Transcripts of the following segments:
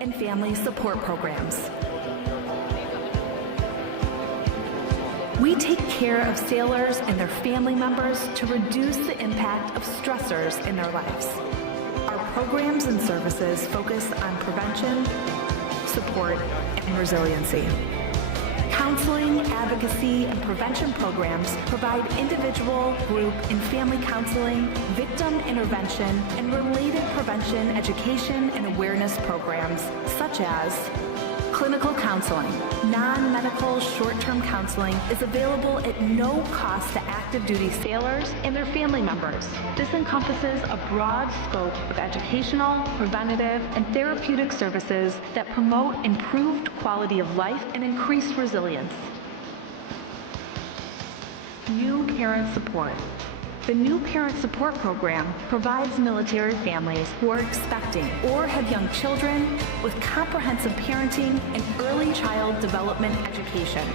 and family support programs. We take care of sailors and their family members to reduce the impact of stressors in their lives. Our programs and services focus on prevention, support, and resiliency. Counseling, advocacy, and prevention programs provide individual, group, and family counseling, victim intervention, and related prevention, education, and awareness programs, such as clinical counseling. Non-medical short-term counseling is available at no cost to active duty sailors and their family members. This encompasses a broad scope of educational, preventative, and therapeutic services that promote improved quality of life and increased resilience. New parent support. The New Parent Support Program provides military families who are expecting or have young children with comprehensive parenting and early child development education.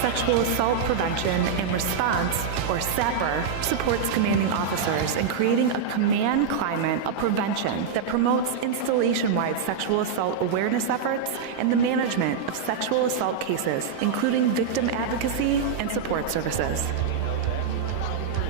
Sexual Assault Prevention and Response, or SAPR, supports commanding officers in creating a command climate of prevention that promotes installation-wide sexual assault awareness efforts and the management of sexual assault cases, including victim advocacy and support services.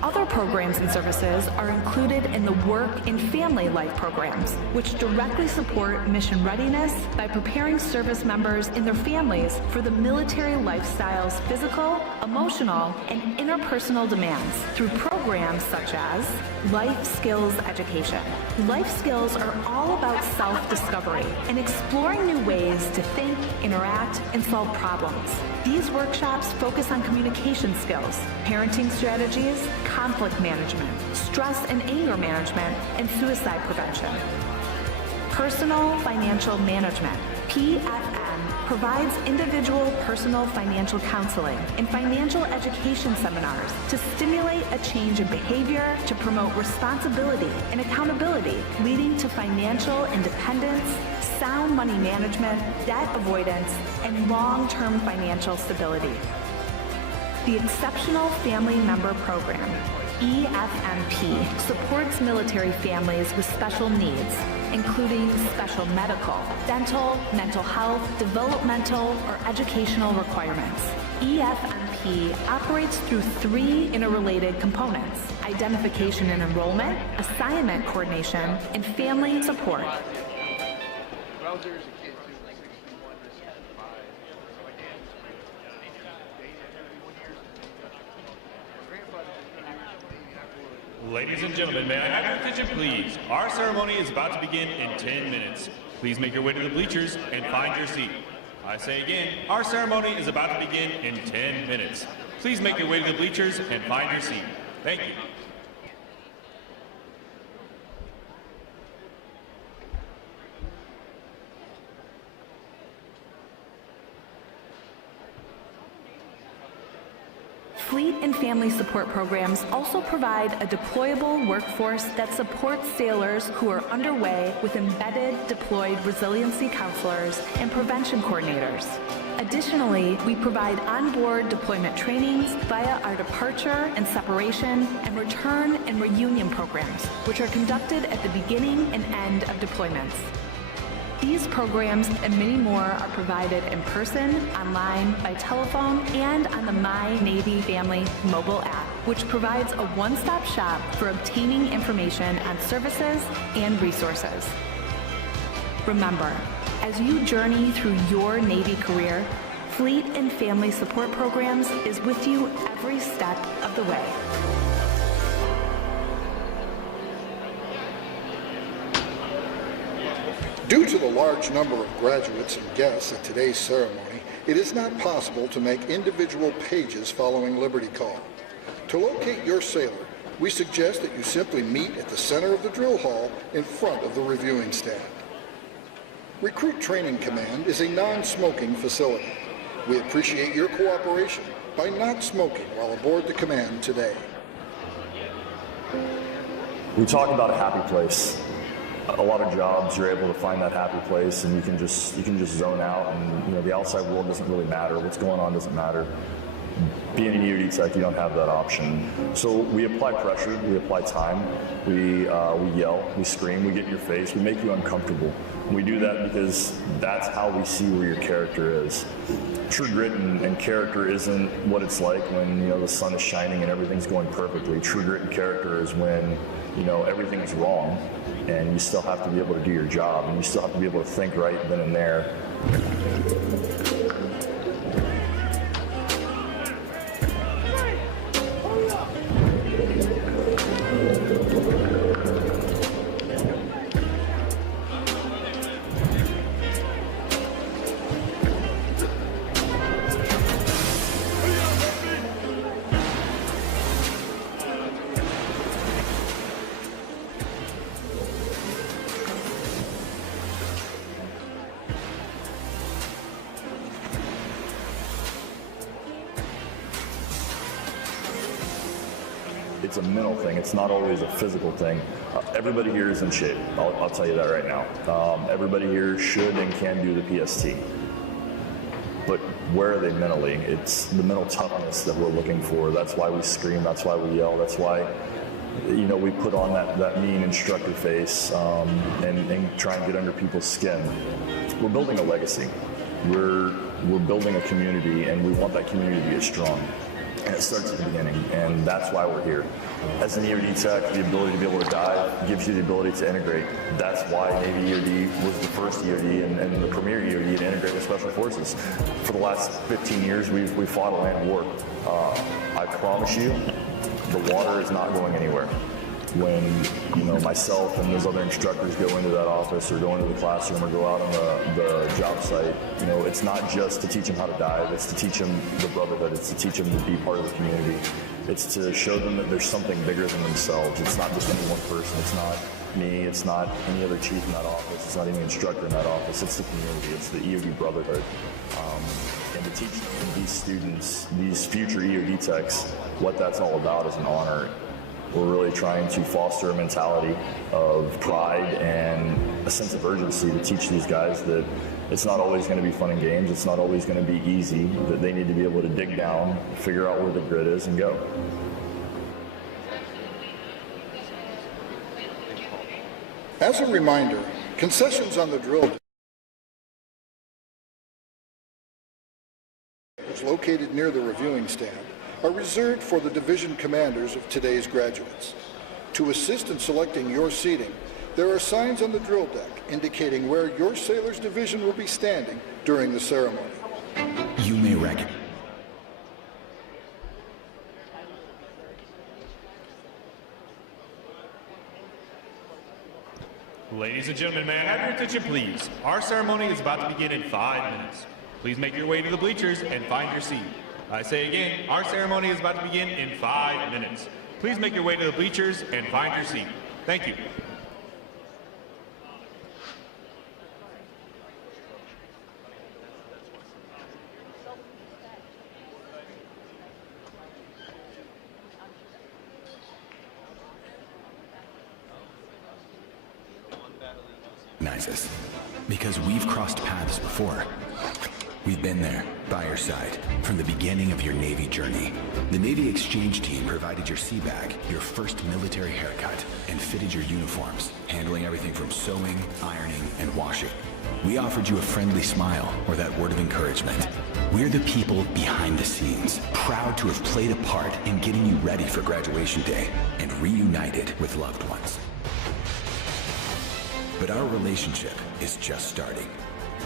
Other programs and services are included in the Work and Family Life programs, which directly support mission readiness by preparing service members and their families for the military lifestyle's physical, emotional, and interpersonal demands through programs such as Life Skills Education. Life skills are all about self-discovery and exploring new ways to think, interact, and solve problems. These workshops focus on communication skills, parenting strategies, conflict management, stress and anger management, and suicide prevention. Personal Financial Management, PFM, provides individual personal financial counseling and financial education seminars to stimulate a change in behavior to promote responsibility and accountability, leading to financial independence, sound money management, debt avoidance, and long-term financial stability. The Exceptional Family Member Program, EFMP, supports military families with special needs, including special medical, dental, mental health, developmental, or educational requirements. EFMP operates through 3 interrelated components: identification and enrollment, assignment coordination, and family support. Ladies and gentlemen, may I have your attention, please? Our ceremony is about to begin in 10 minutes. Please make your way to the bleachers and find your seat. I say again, our ceremony is about to begin in 10 minutes. Please make your way to the bleachers and find your seat. Thank you. Fleet and family support programs also provide a deployable workforce that supports sailors who are underway with embedded deployed resiliency counselors and prevention coordinators. Additionally, we provide onboard deployment trainings via our departure and separation and return and reunion programs, which are conducted at the beginning and end of deployments. These programs and many more are provided in person, online, by telephone, and on the My Navy Family mobile app, which provides a one-stop shop for obtaining information on services and resources. Remember, as you journey through your Navy career, Fleet and Family Support Programs is with you every step of the way. Due to the large number of graduates and guests at today's ceremony, it is not possible to make individual pages following Liberty Call. To locate your sailor, we suggest that you simply meet at the center of the drill hall in front of the reviewing stand. Recruit Training Command is a non-smoking facility. We appreciate your cooperation by not smoking while aboard the command today. We talk about a happy place. A lot of jobs, you're able to find that happy place, and you can just zone out, and the outside world doesn't really matter. What's going on doesn't matter. Being an EOD tech, you don't have that option. So we apply pressure, we apply time, we yell, we scream, we get in your face, we make you uncomfortable. We do that because that's how we see where your character is. True grit and character isn't what it's like when the sun is shining and everything's going perfectly. True grit and character is when everything is wrong, and you still have to be able to do your job, and you still have to be able to think right then and there. It's a mental thing. It's not always a physical thing. Everybody here is in shape. I'll tell you that right now. Everybody here should and can do the PST. But where are they mentally? It's the mental toughness that we're looking for. That's why we scream. That's why we yell. That's why we put on that mean instructor face and try and get under people's skin. We're building a legacy. We're building a community, and we want that community to get strong. And it starts at the beginning, and that's why we're here. As an EOD tech, the ability to be able to dive gives you the ability to integrate. That's why Navy EOD was the first EOD and the premier EOD to integrate with Special Forces. For the last 15 years, we've fought a land war. I promise you, the water is not going anywhere. When myself and those other instructors go into that office or go into the classroom or go out on the job site, it's not just to teach them how to dive, it's to teach them the brotherhood, it's to teach them to be part of the community. It's to show them that there's something bigger than themselves. It's not just any one person, it's not me, it's not any other chief in that office, it's not any instructor in that office, it's the community, it's the EOD brotherhood. And to teach these students, these future EOD techs, what that's all about is an honor. We're really trying to foster a mentality of pride and a sense of urgency to teach these guys that it's not always going to be fun and games, it's not always going to be easy, that they need to be able to dig down, figure out where the grit is, and go. As a reminder, concessions on the drill deck is located near the reviewing stand are reserved for the division commanders of today's graduates. To assist in selecting your seating, there are signs on the drill deck indicating where your sailor's division will be standing during the ceremony. You may recognize. Ladies and gentlemen, may I have your attention, please? Our ceremony is about to begin in 5 minutes. Please make your way to the bleachers and find your seat. I say again, our ceremony is about to begin in 5 minutes. Please make your way to the bleachers and find your seat. Thank you. Us because we've crossed paths before. We've been there by your side from the beginning of your Navy journey. The Navy exchange team provided your sea bag, your first military haircut, and fitted your uniforms, handling everything from sewing, ironing, and washing. We offered you a friendly smile or that word of encouragement. We're the people behind the scenes, proud to have played a part in getting you ready for graduation day and reunited with loved ones. But our relationship is just starting.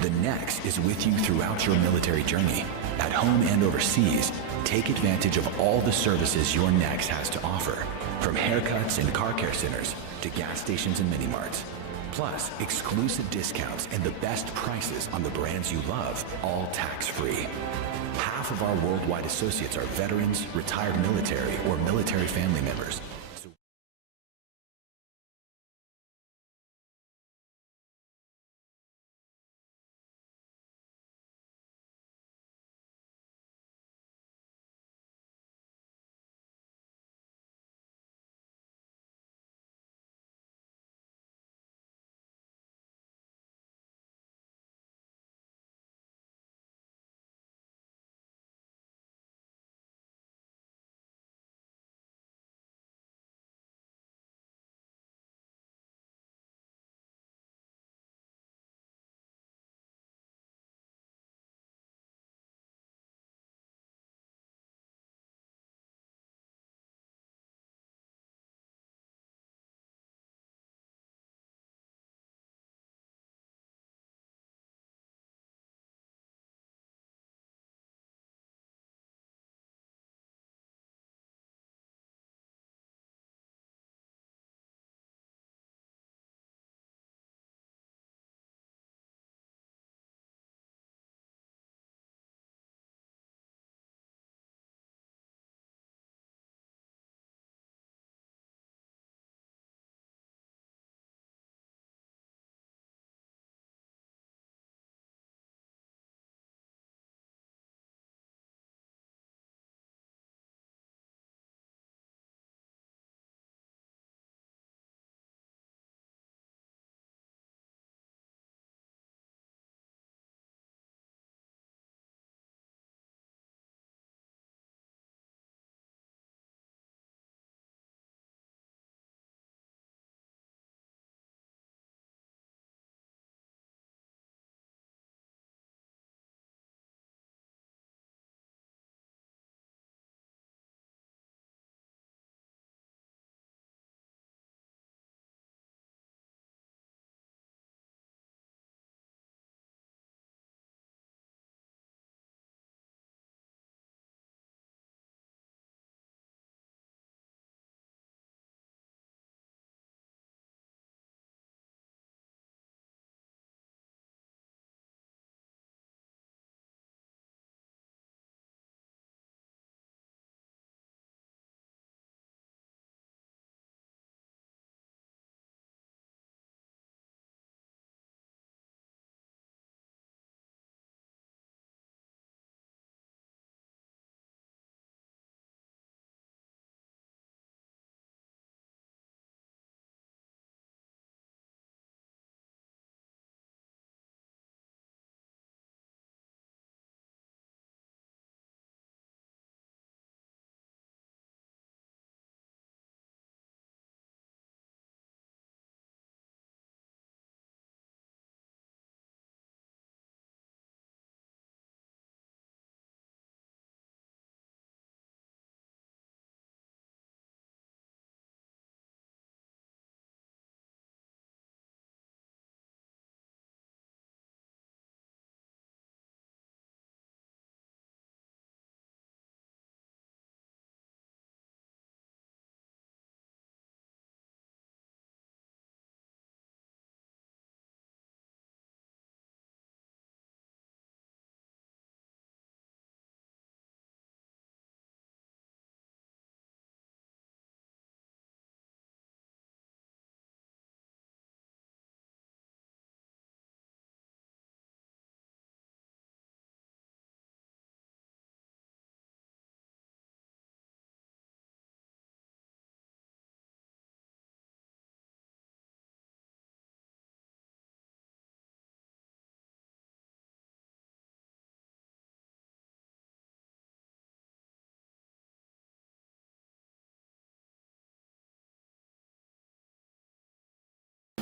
The next is with you throughout your military journey. At home and overseas, take advantage of all the services your next has to offer, from haircuts and car care centers to gas stations and mini-marts. Plus, exclusive discounts and the best prices on the brands you love, all tax-free. Half of our worldwide associates are veterans, retired military, or military family members.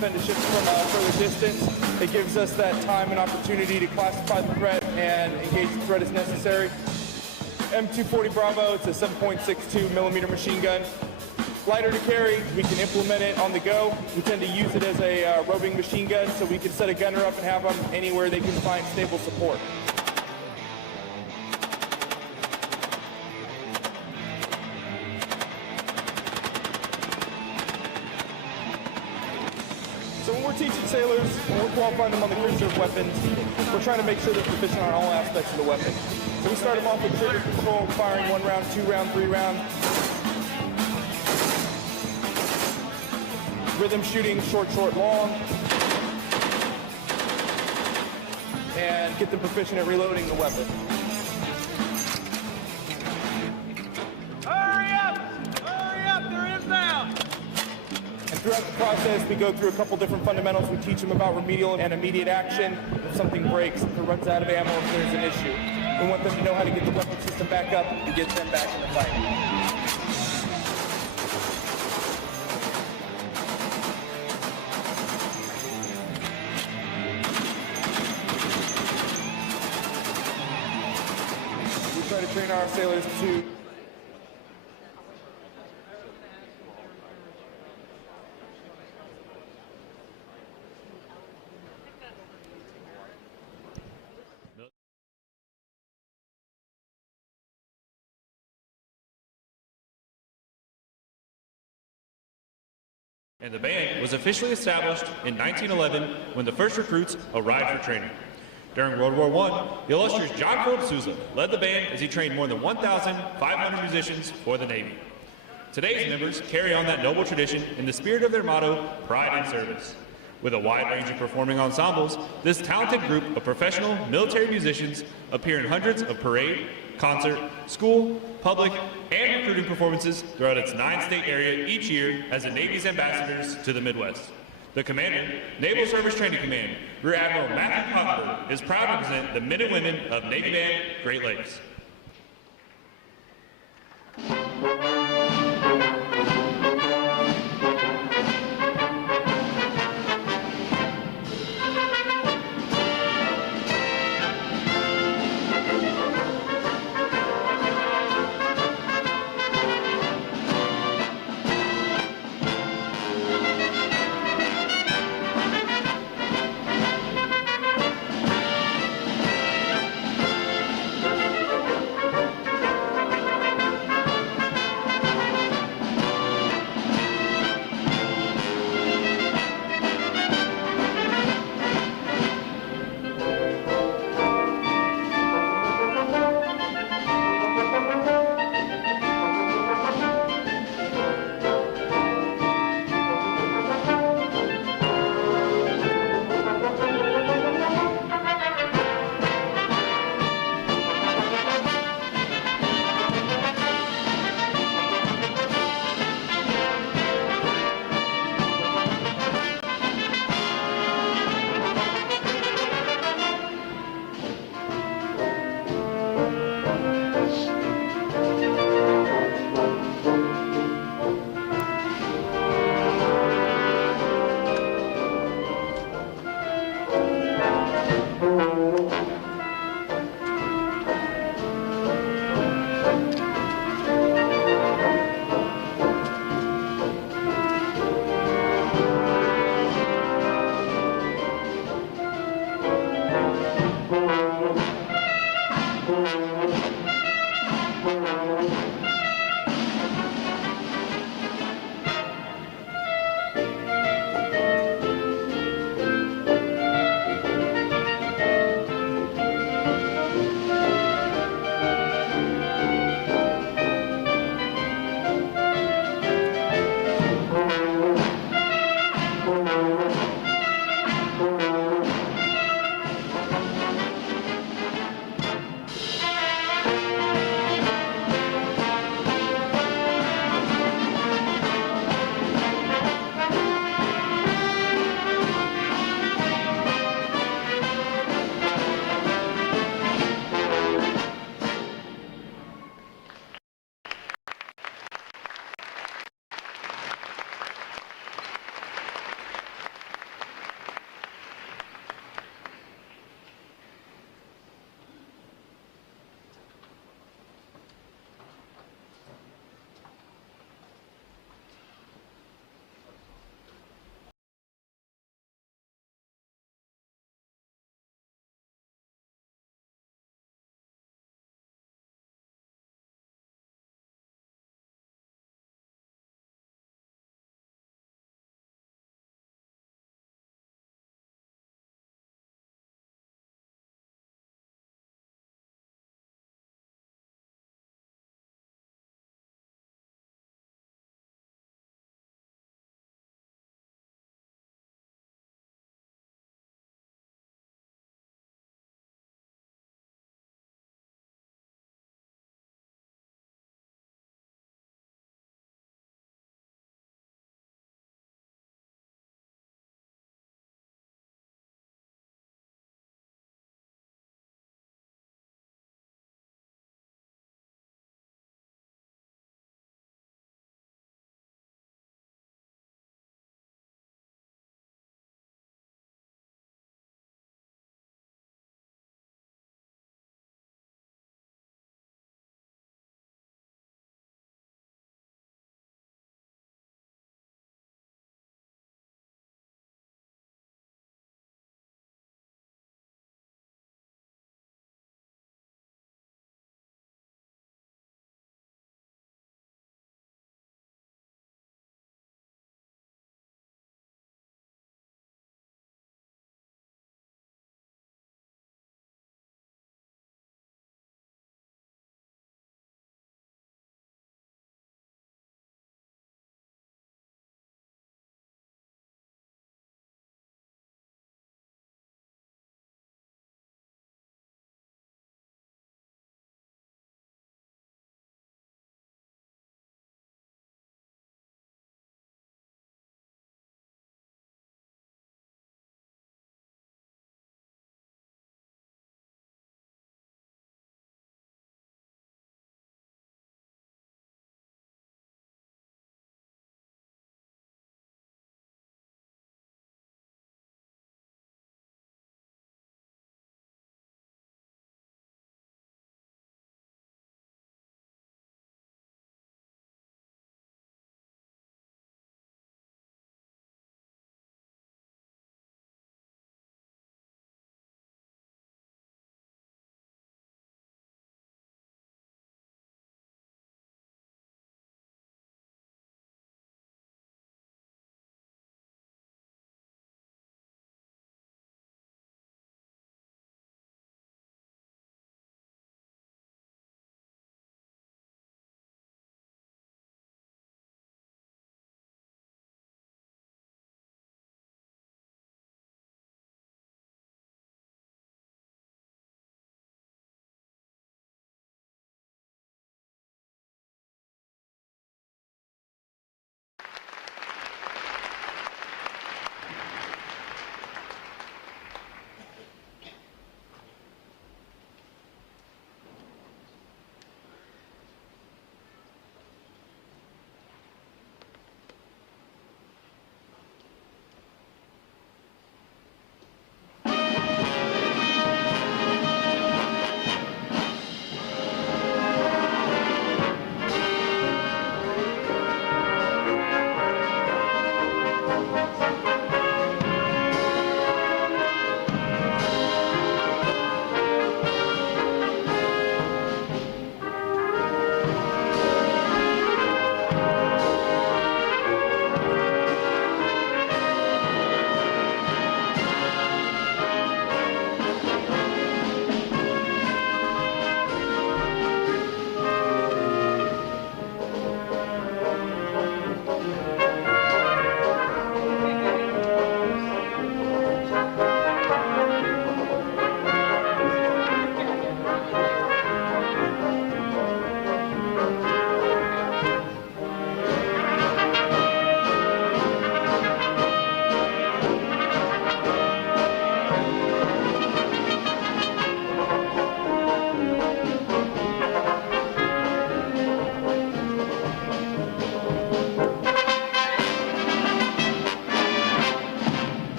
weapon to shift from a further distance. It gives us that time and opportunity to classify the threat and engage the threat as necessary. M240 Bravo, it's a 7.62 millimeter machine gun. Lighter to carry, we can implement it on the go. We tend to use it as a roving machine gun, so we can set a gunner up and have them anywhere they can find stable support. So when we're teaching sailors, when we're qualifying them on the cruiser of weapons, we're trying to make sure they're proficient on all aspects of the weapon. So we start them off with trigger control, firing 1 round, 2 round, 3 round. Rhythm shooting, short, long. And get them proficient at reloading the weapon. Hurry up, they're inbound. And throughout the process, we go through a couple different fundamentals. We teach them about remedial and immediate action. If something breaks, if it runs out of ammo, if there's an issue. We want them to know how to get the weapon system back up and get them back in the fight. We try to train our sailors to And the band was officially established in 1911 when the first recruits arrived for training. During World War I, the illustrious John Philip Sousa led the band as he trained more than 1,500 musicians for the Navy. Today's members carry on that noble tradition in the spirit of their motto, pride and service. With a wide range of performing ensembles, this talented group of professional military musicians appear in hundreds of parade, concert, school, public, and recruiting performances throughout its 9-state area each year as the Navy's ambassadors to the Midwest. The commander, Naval Service Training Command, Rear Admiral Matthew Cockburn, is proud to present the men and women of Navy Band Great Lakes.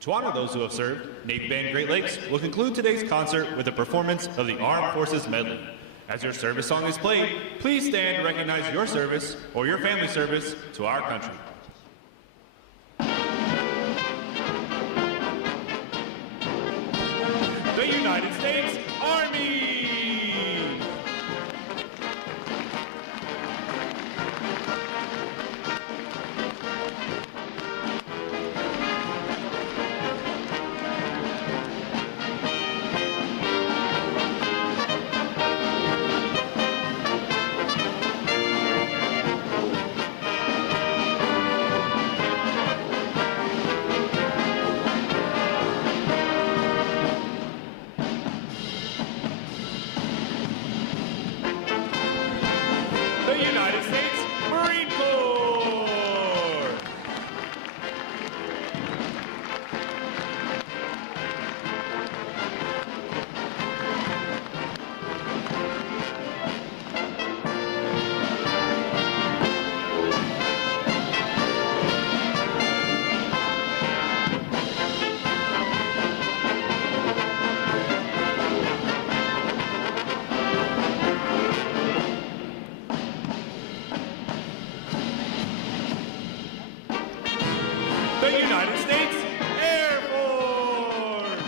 To honor those who have served, Navy Band Great Lakes will conclude today's concert with a performance of the Armed Forces Medley. As your service song is played, please stand to recognize your service or your family service to our country. The United States Army! The United States Marine Corps! The United States Air Force!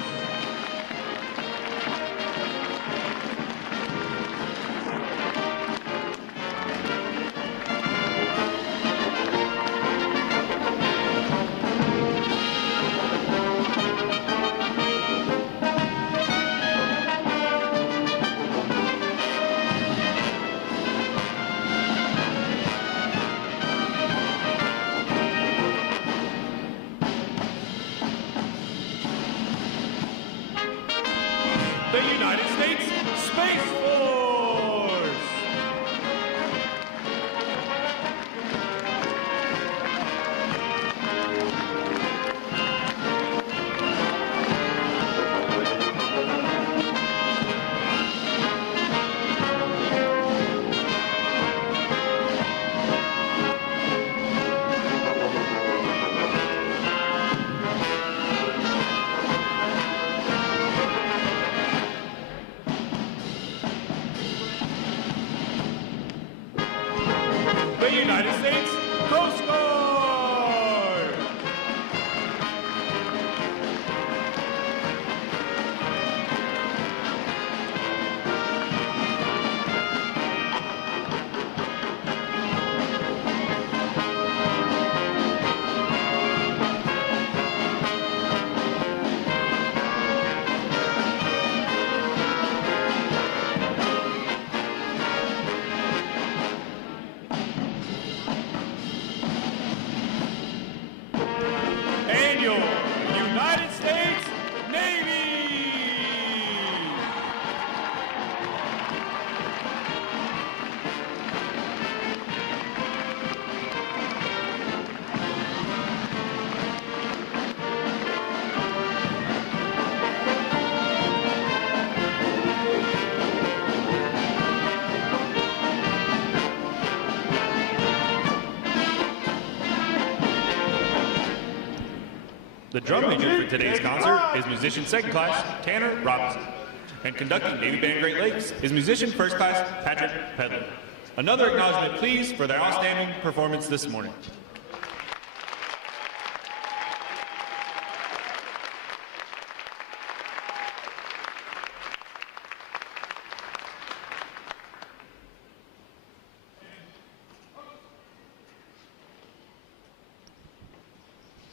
The United States Space Force! The United States Coast Guard! And your United States Navy! The drum major for today's concert is musician second class Tanner Robinson. And conducting Navy Band Great Lakes is musician first class Patrick Pedler. Another acknowledgement, please, for their outstanding performance this morning.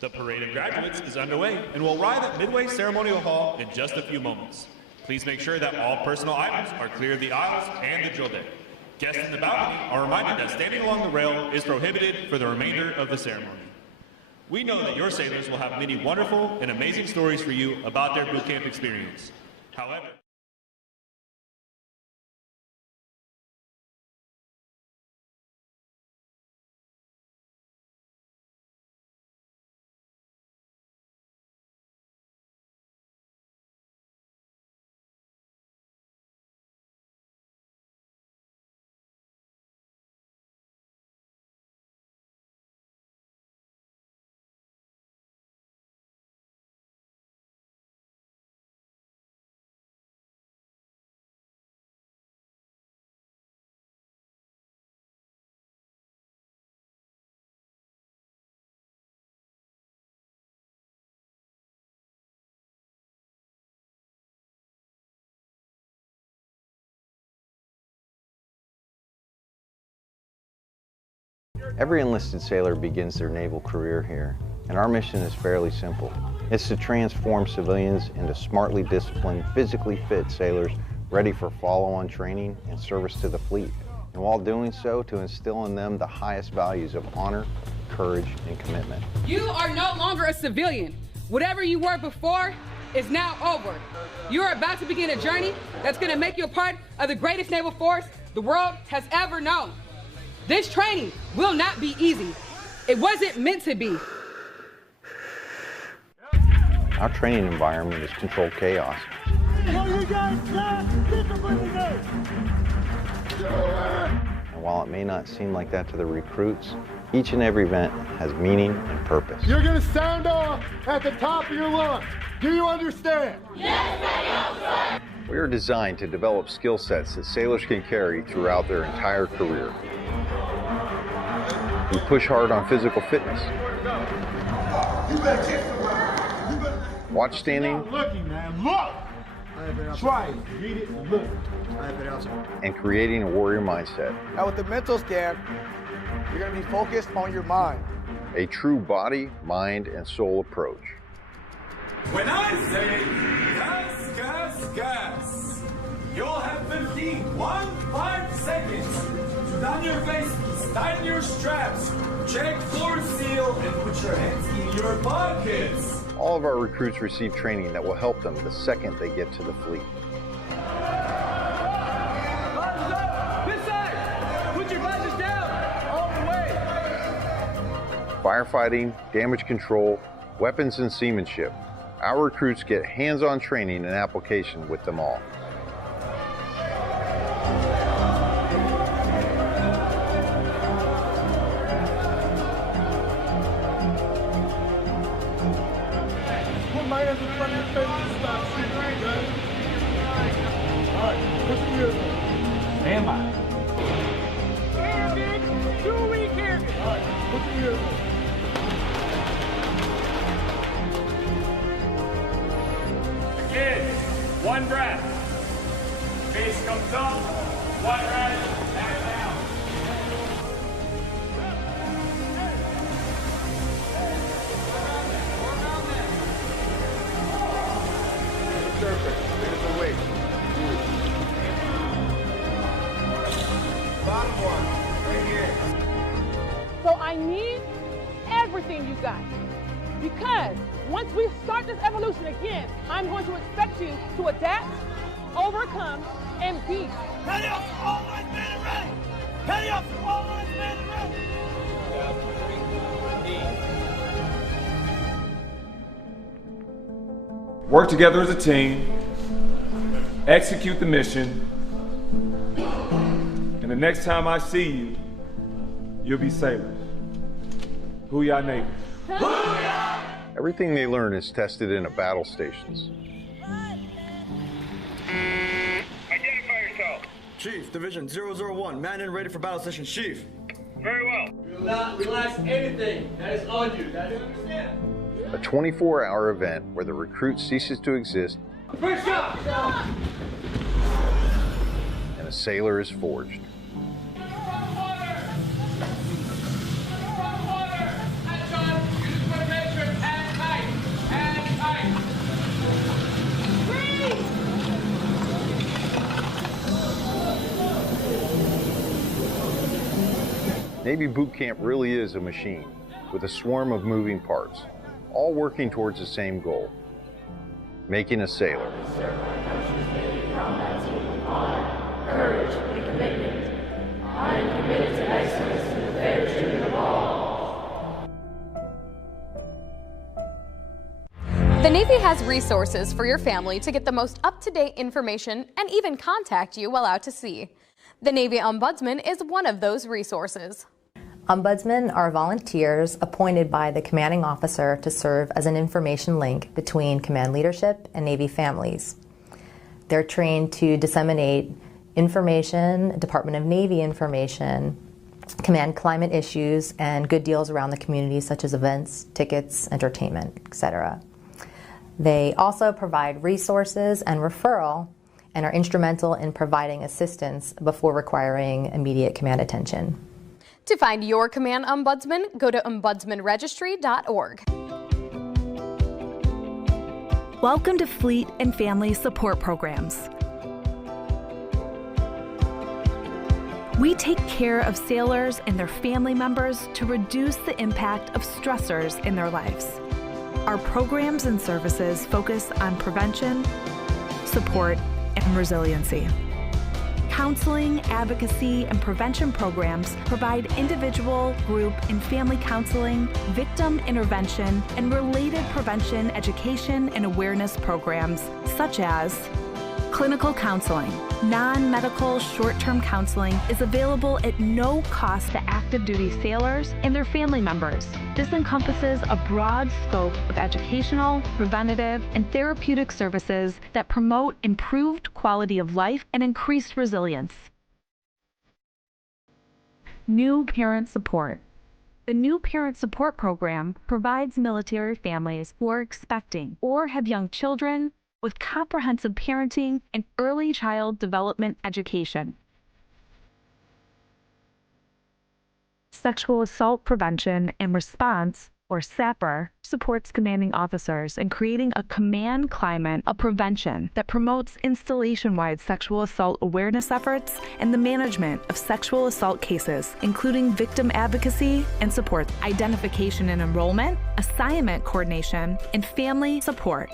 The parade of graduates is underway and will arrive at Midway Ceremonial Hall in just a few moments. Please make sure that all personal items are clear of the aisles and the drill deck. Guests in the balcony are reminded that standing along the rail is prohibited for the remainder of the ceremony. We know that your sailors will have many wonderful and amazing stories for you about their boot camp experience. However, Every enlisted sailor begins their naval career here, and our mission is fairly simple. It's to transform civilians into smartly disciplined, physically fit sailors ready for follow-on training and service to the fleet. And while doing so, to instill in them the highest values of honor, courage, and commitment. You are no longer a civilian. Whatever you were before is now over. You are about to begin a journey that's going to make you a part of the greatest naval force the world has ever known. This training will not be easy. It wasn't meant to be. Our training environment is controlled chaos. And while it may not seem like that to the recruits, each and every event has meaning and purpose. You're going to sound off at the top of your lungs. Do you understand? Yes, I We are designed to develop skill sets that sailors can carry throughout their entire career. We push hard on physical fitness. Watch standing. Stop looking, man. Look! Try it. Read it and look. And creating a warrior mindset. Now with the mental scan, you're going to be focused on your mind. A true body, mind, and soul approach. When I say gas, gas, gas, you'll have 15 seconds to down your face, tighten your straps, check floor seal, and put your hands in your pockets. All of our recruits receive training that will help them the second they get to the fleet. This side! Put your visors down! All the way! Firefighting, damage control, weapons and seamanship. Our recruits get hands-on training and application with them all. Put my hands in front of your face and stop shooting, okay? All right, put your ears on. Stand by. Here, bitch! 2 week here! All right, put your ears on. Kids, one breath. Face comes up, one right, back down. Surface. There's the weight. Bottom one. Right here. So I need everything you got. Because once we start this evolution again, I'm going to expect you to adapt, overcome, and be. Ready up, all lines man and ready! Ready up, all lines man and ready! Work together as a team, execute the mission, and the next time I see you, you'll be sailors. Booyah Navy. Everything they learn is tested in a battle stations. Identify yourself. Chief, Division 001, man in ready for battle station, Chief. Very well. We will not relax anything that is on you. Now, do you understand? A 24-hour event where the recruit ceases to exist First shot! and a sailor is forged. Navy boot camp really is a machine with a swarm of moving parts, all working towards the same goal, making a sailor. Courage and commitment. I am committed to excellence and the fair treatment of all. The Navy has resources for your family to get the most up-to-date information and even contact you while out to sea. The Navy Ombudsman is one of those resources. Ombudsmen are volunteers appointed by the commanding officer to serve as an information link between command leadership and Navy families. They're trained to disseminate information, Department of Navy information, command climate issues, and good deals around the community such as events, tickets, entertainment, etc. They also provide resources and referral and are instrumental in providing assistance before requiring immediate command attention. To find your command ombudsman, go to ombudsmanregistry.org. Welcome to Fleet and Family Support Programs. We take care of sailors and their family members to reduce the impact of stressors in their lives. Our programs and services focus on prevention, support, and resiliency. Counseling, advocacy, and prevention programs provide individual, group, and family counseling, victim intervention, and related prevention, education, and awareness programs such as clinical counseling. Non-medical short-term counseling is available at no cost to active duty sailors and their family members. This encompasses a broad scope of educational, preventative, and therapeutic services that promote improved quality of life and increased resilience. New Parent Support. The New Parent Support Program provides military families who are expecting or have young children with comprehensive parenting and early child development education. Sexual Assault Prevention and Response, or SAPR, supports commanding officers in creating a command climate of prevention that promotes installation-wide sexual assault awareness efforts and the management of sexual assault cases, including victim advocacy and support, identification and enrollment, assignment coordination, and family support.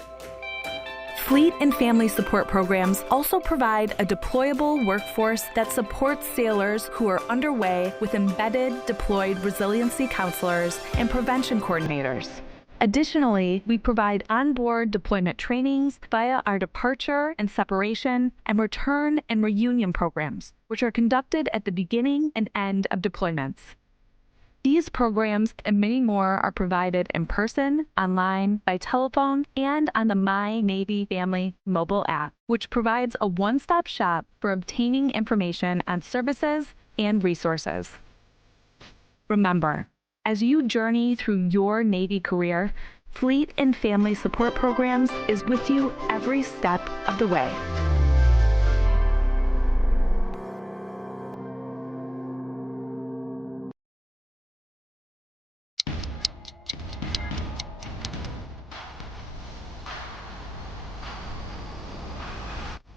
Fleet and family support programs also provide a deployable workforce that supports sailors who are underway with embedded deployed resiliency counselors and prevention coordinators. Additionally, we provide onboard deployment trainings via our departure and separation and return and reunion programs, which are conducted at the beginning and end of deployments. These programs and many more are provided in person, online, by telephone, and on the My Navy Family mobile app, which provides a one-stop shop for obtaining information on services and resources. Remember, as you journey through your Navy career, Fleet and Family Support Programs is with you every step of the way.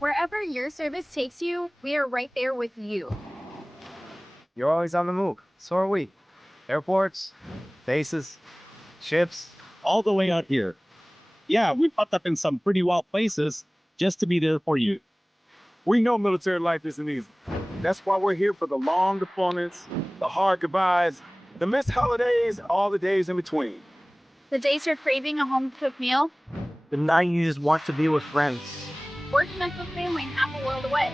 Wherever your service takes you, we are right there with you. You're always on the move. So are we. Airports, bases, ships, all the way out here. Yeah, we popped up in some pretty wild places just to be there for you. We know military life isn't easy. That's why we're here for the long deployments, the hard goodbyes, the missed holidays, all the days in between. The days you're craving a home-cooked meal, The night you just want to be with friends. working with family half a world away.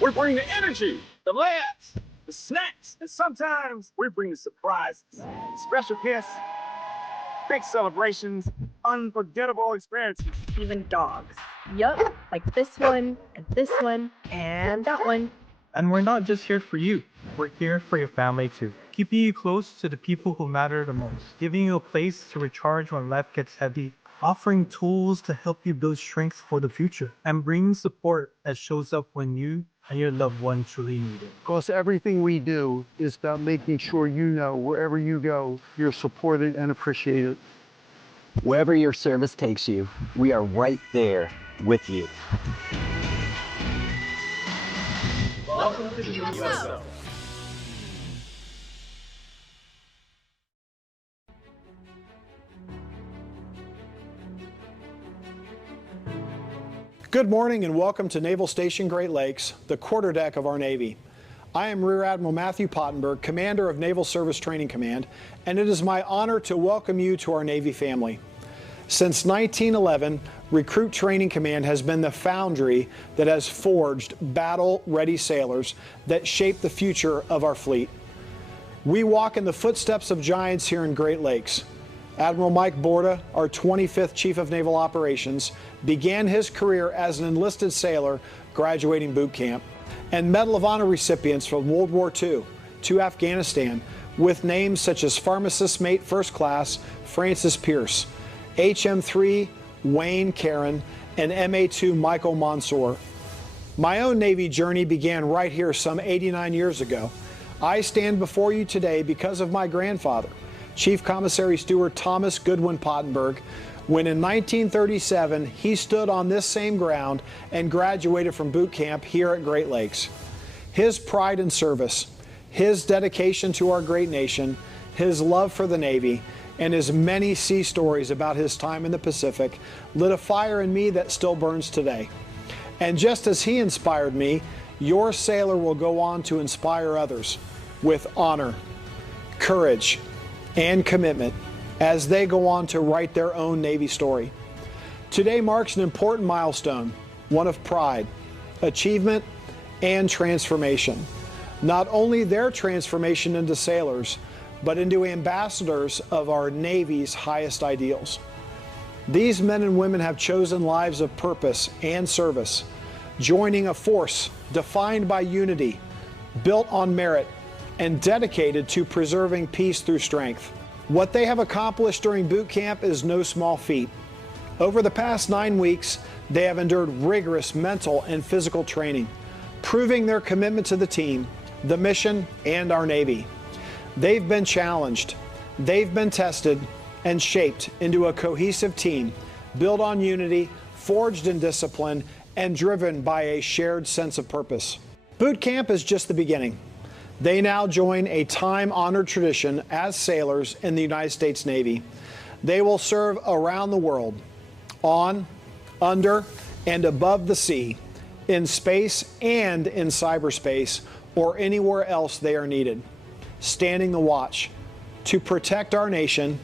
We bring the energy, the laughs, the snacks, and sometimes we bring the surprises. Special guests, big celebrations, unforgettable experiences. Even dogs. Yup, like this one, and that one. And we're not just here for you. We're here for your family too. Keeping you close to the people who matter the most. Giving you a place to recharge when life gets heavy. Offering tools to help you build strength for the future. And bringing support that shows up when you and your loved one truly need it. Because everything we do is about making sure you know wherever you go, you're supported and appreciated. Wherever your service takes you, we are right there with you. Welcome to the USO. Good morning and welcome to Naval Station Great Lakes, the quarterdeck of our Navy. I am Rear Admiral Matthew Pottenberg, Commander of Naval Service Training Command, and it is my honor to welcome you to our Navy family. Since 1911, Recruit Training Command has been the foundry that has forged battle-ready sailors that shape the future of our fleet. We walk in the footsteps of giants here in Great Lakes. Admiral Mike Borda, our 25th Chief of Naval Operations, began his career as an enlisted sailor graduating boot camp, and Medal of Honor recipients from World War II to Afghanistan with names such as Pharmacist Mate First Class Francis Pierce, HM3 Wayne Caron, and MA2 Michael Mansour. My own Navy journey began right here some 89 years ago. I stand before you today because of my grandfather, Chief Commissary Steward Thomas Goodwin Pottenberg, when in 1937 he stood on this same ground and graduated from boot camp here at Great Lakes. His pride in service, his dedication to our great nation, his love for the Navy, and his many sea stories about his time in the Pacific lit a fire in me that still burns today. And just as he inspired me, your sailor will go on to inspire others with honor, courage, and commitment as they go on to write their own Navy story. Today marks an important milestone, one of pride, achievement, and transformation. Not only their transformation into sailors, but into ambassadors of our Navy's highest ideals. These men and women have chosen lives of purpose and service, joining a force defined by unity, built on merit, and dedicated to preserving peace through strength. What they have accomplished during boot camp is no small feat. Over the past 9 weeks, they have endured rigorous mental and physical training, proving their commitment to the team, the mission, and our Navy. They've been challenged, they've been tested, and shaped into a cohesive team, built on unity, forged in discipline, and driven by a shared sense of purpose. Boot camp is just the beginning. They now join a time-honored tradition as sailors in the United States Navy. They will serve around the world, on, under, and above the sea, in space and in cyberspace, or anywhere else they are needed, standing the watch to protect our nation,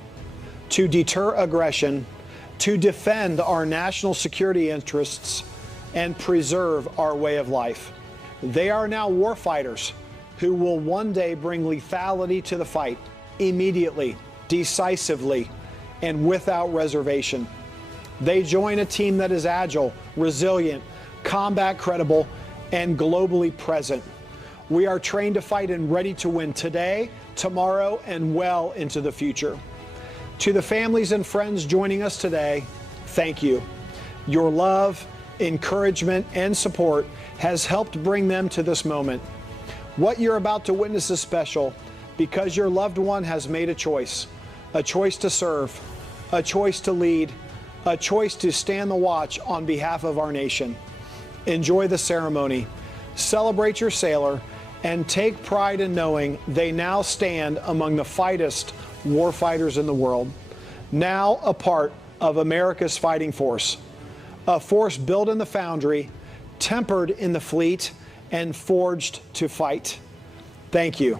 to deter aggression, to defend our national security interests, and preserve our way of life. They are now warfighters who will one day bring lethality to the fight, immediately, decisively, and without reservation. They join a team that is agile, resilient, combat credible, and globally present. We are trained to fight and ready to win today, tomorrow, and well into the future. To the families and friends joining us today, thank you. Your love, encouragement, and support has helped bring them to this moment. What you're about to witness is special because your loved one has made a choice to serve, a choice to lead, a choice to stand the watch on behalf of our nation. Enjoy the ceremony, celebrate your sailor, and take pride in knowing they now stand among the finest warfighters in the world, now a part of America's fighting force, a force built in the foundry, tempered in the fleet, and forged to fight. Thank you.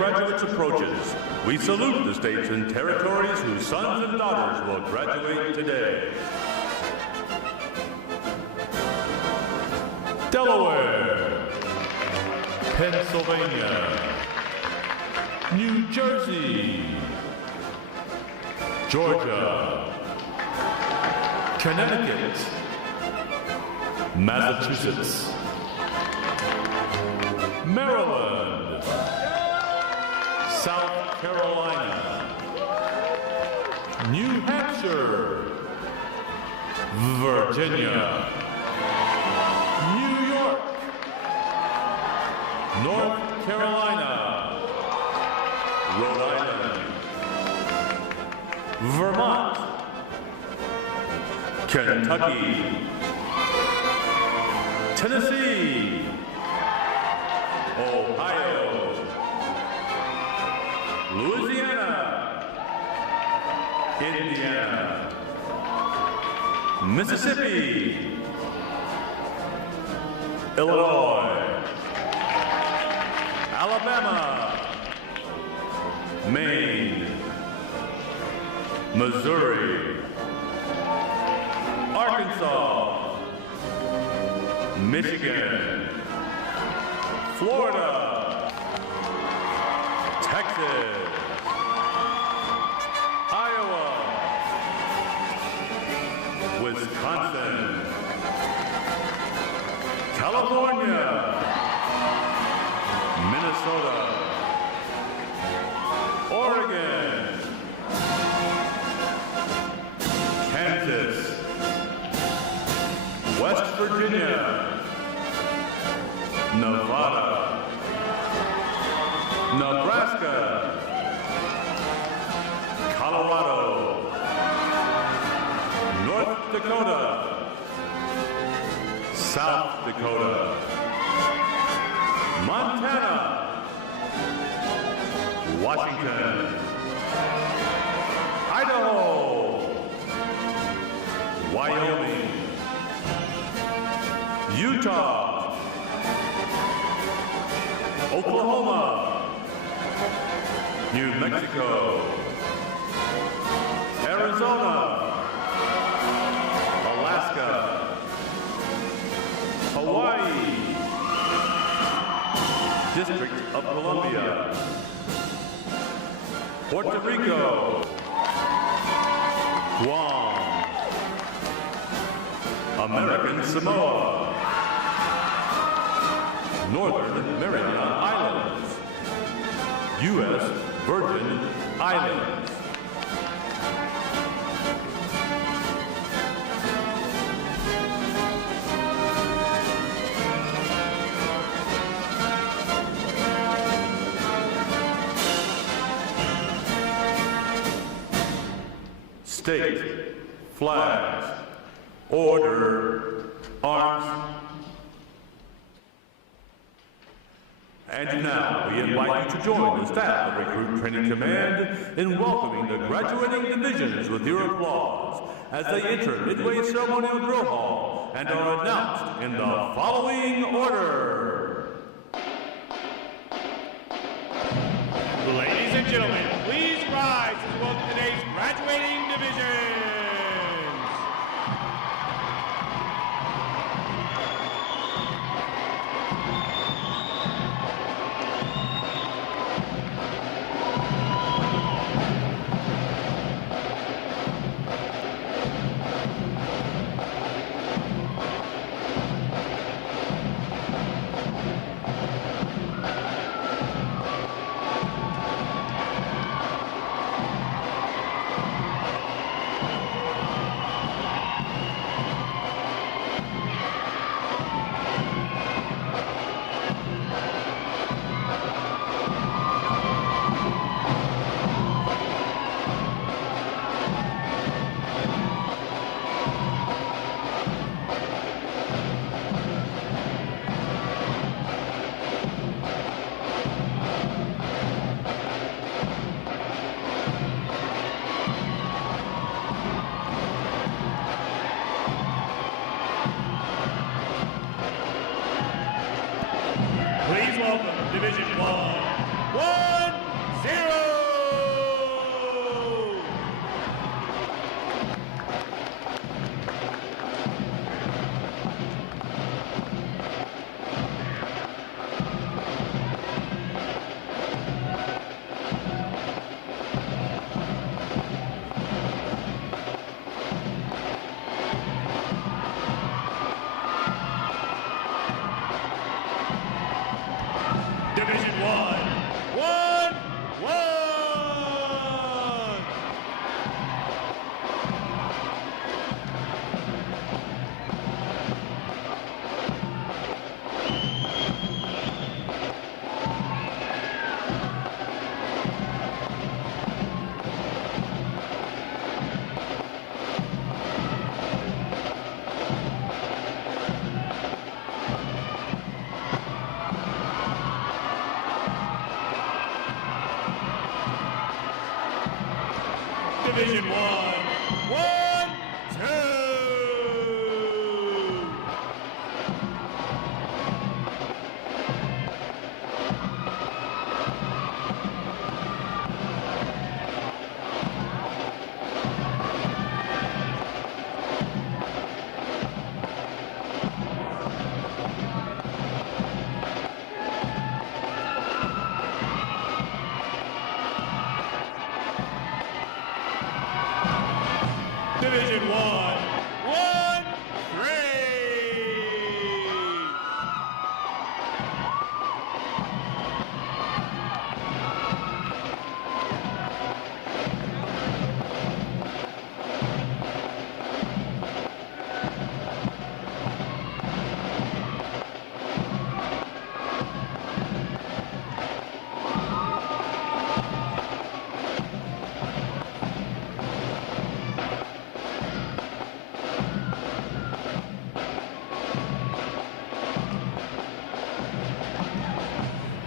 graduates approaches, we salute the states and territories whose sons and daughters will graduate today. Delaware, Pennsylvania, New Jersey, Georgia, Connecticut, Massachusetts, Maryland, South Carolina, New Hampshire, Virginia, New York, North Carolina, Rhode Island, Vermont, Kentucky, Tennessee, Ohio, Louisiana, Indiana, Mississippi, Illinois, Alabama, Maine, Missouri, Arkansas, Michigan, Florida, Texas, Iowa, Wisconsin, California, Minnesota, Oregon, Kansas, West Virginia, Nevada, Nebraska, Colorado, North Dakota, South Dakota, Montana, Washington, Idaho, Wyoming, Utah, Oklahoma, New Mexico, Arizona, Alaska, Hawaii, District of Columbia, Puerto Rico, Guam, American Samoa, Northern Mariana Islands, U.S. Virgin Islands. State, flags, order, arms. And now we invite you to join the staff of Recruit Training Command in welcoming the graduating divisions with your applause as they enter Midway Ceremonial Drill Hall and are announced in the following order. Ladies and gentlemen, please rise as well to today's graduating divisions. Division 1, 2. Division 1, 3.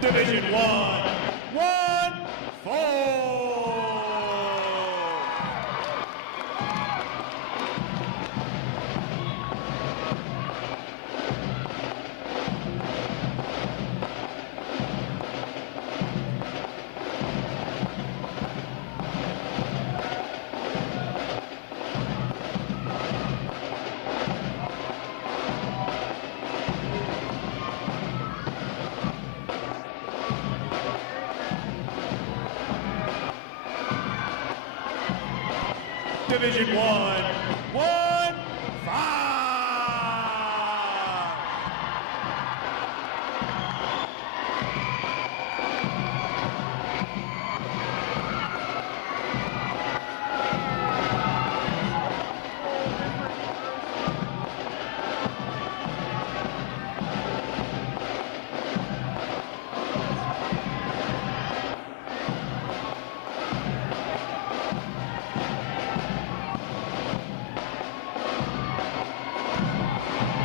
Division 1, 4. Division 1, 5.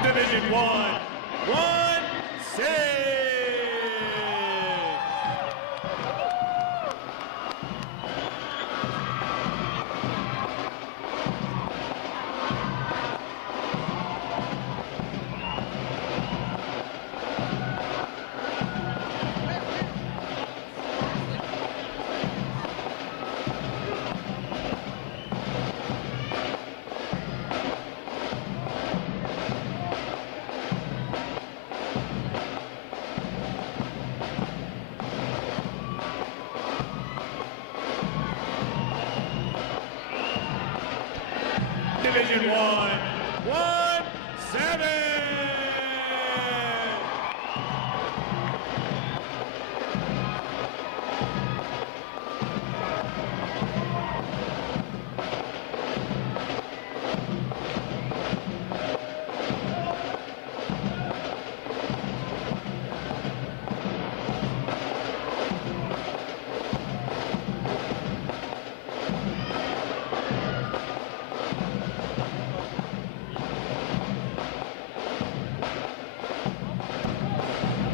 Division 1, 6. Division 1, 7.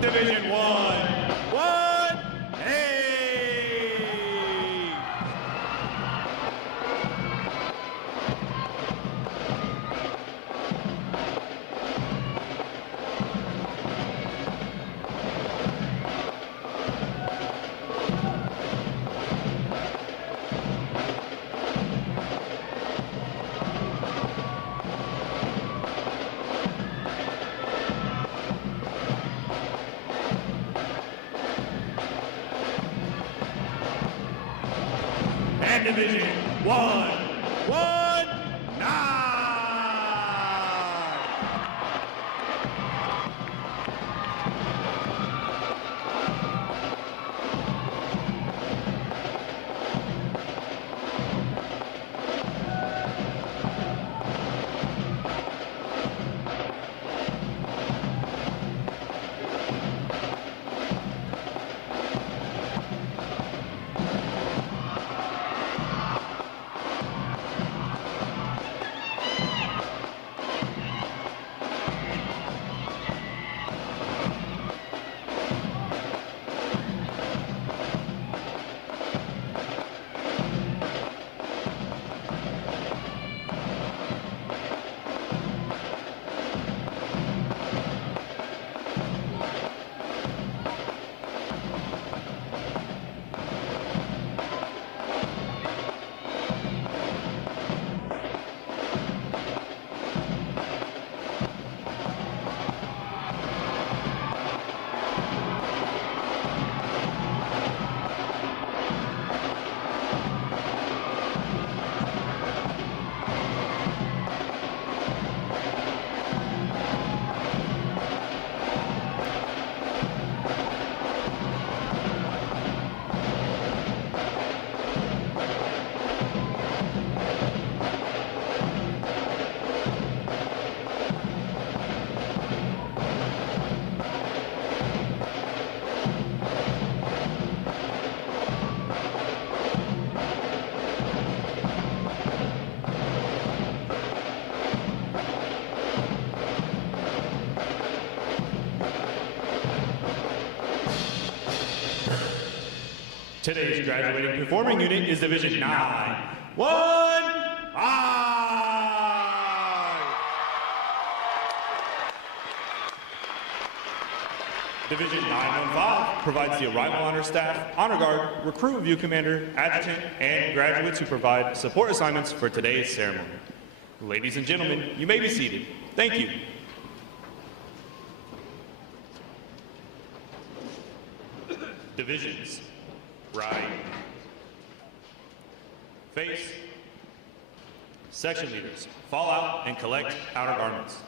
Division 1, 8. And Division 1, 9. Today's graduating performing unit is Division 9. 1-5! Division 915 provides the arrival honor staff, honor guard, recruit review commander, adjutant, and graduates who provide support assignments for today's ceremony. Ladies and gentlemen, you may be seated. Thank you. Divisions. Right. Face. Section leaders. Fall out and collect outer garments.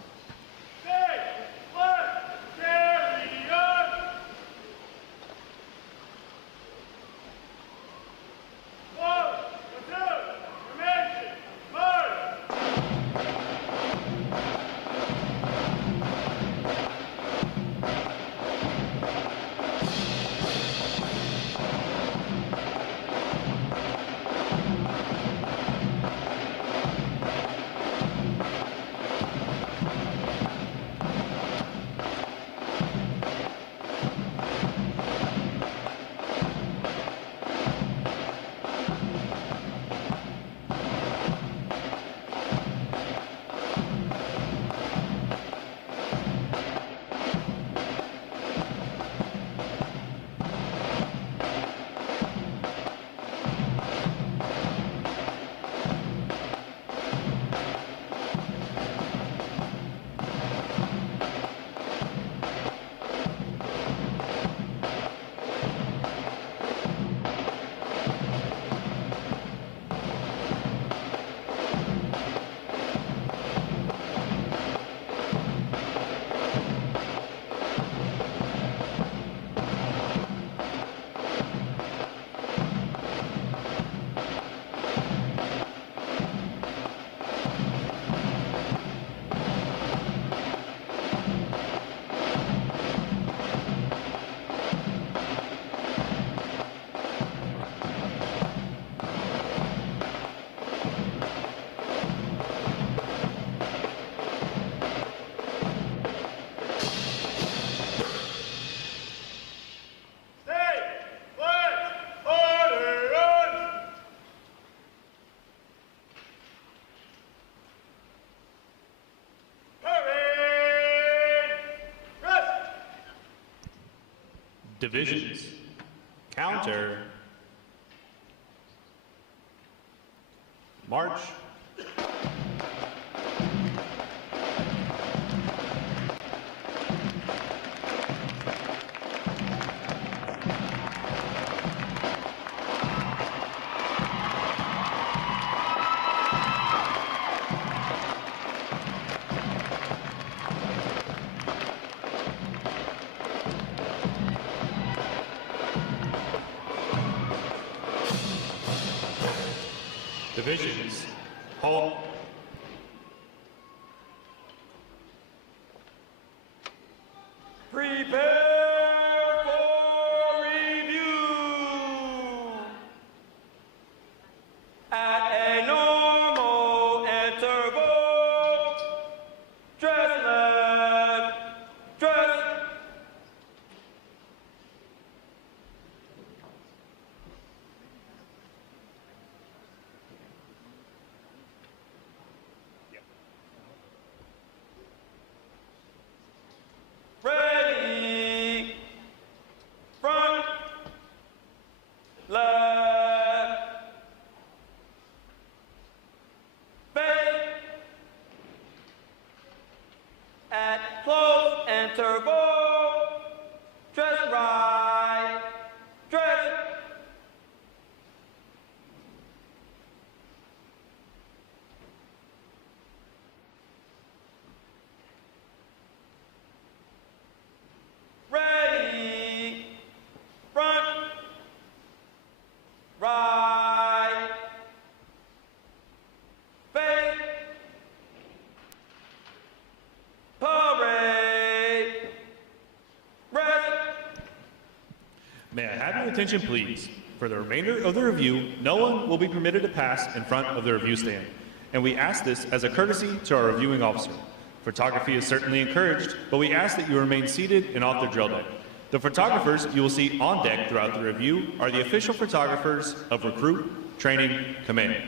Divisions. Counter. March. Divisions. Halt. Prepare for review. At a normal interval, dress left, dress. Ready, front, left, face, at close interval, dress right, dress. Ready, front, right, face, parade, rest. May I have your attention, please? For the remainder of the review, no one will be permitted to pass in front of the review stand, and we ask this as a courtesy to our reviewing officer. Photography is certainly encouraged, but we ask that you remain seated and off the drill deck. The photographers you will see on deck throughout the review are the official photographers of Recruit Training Command.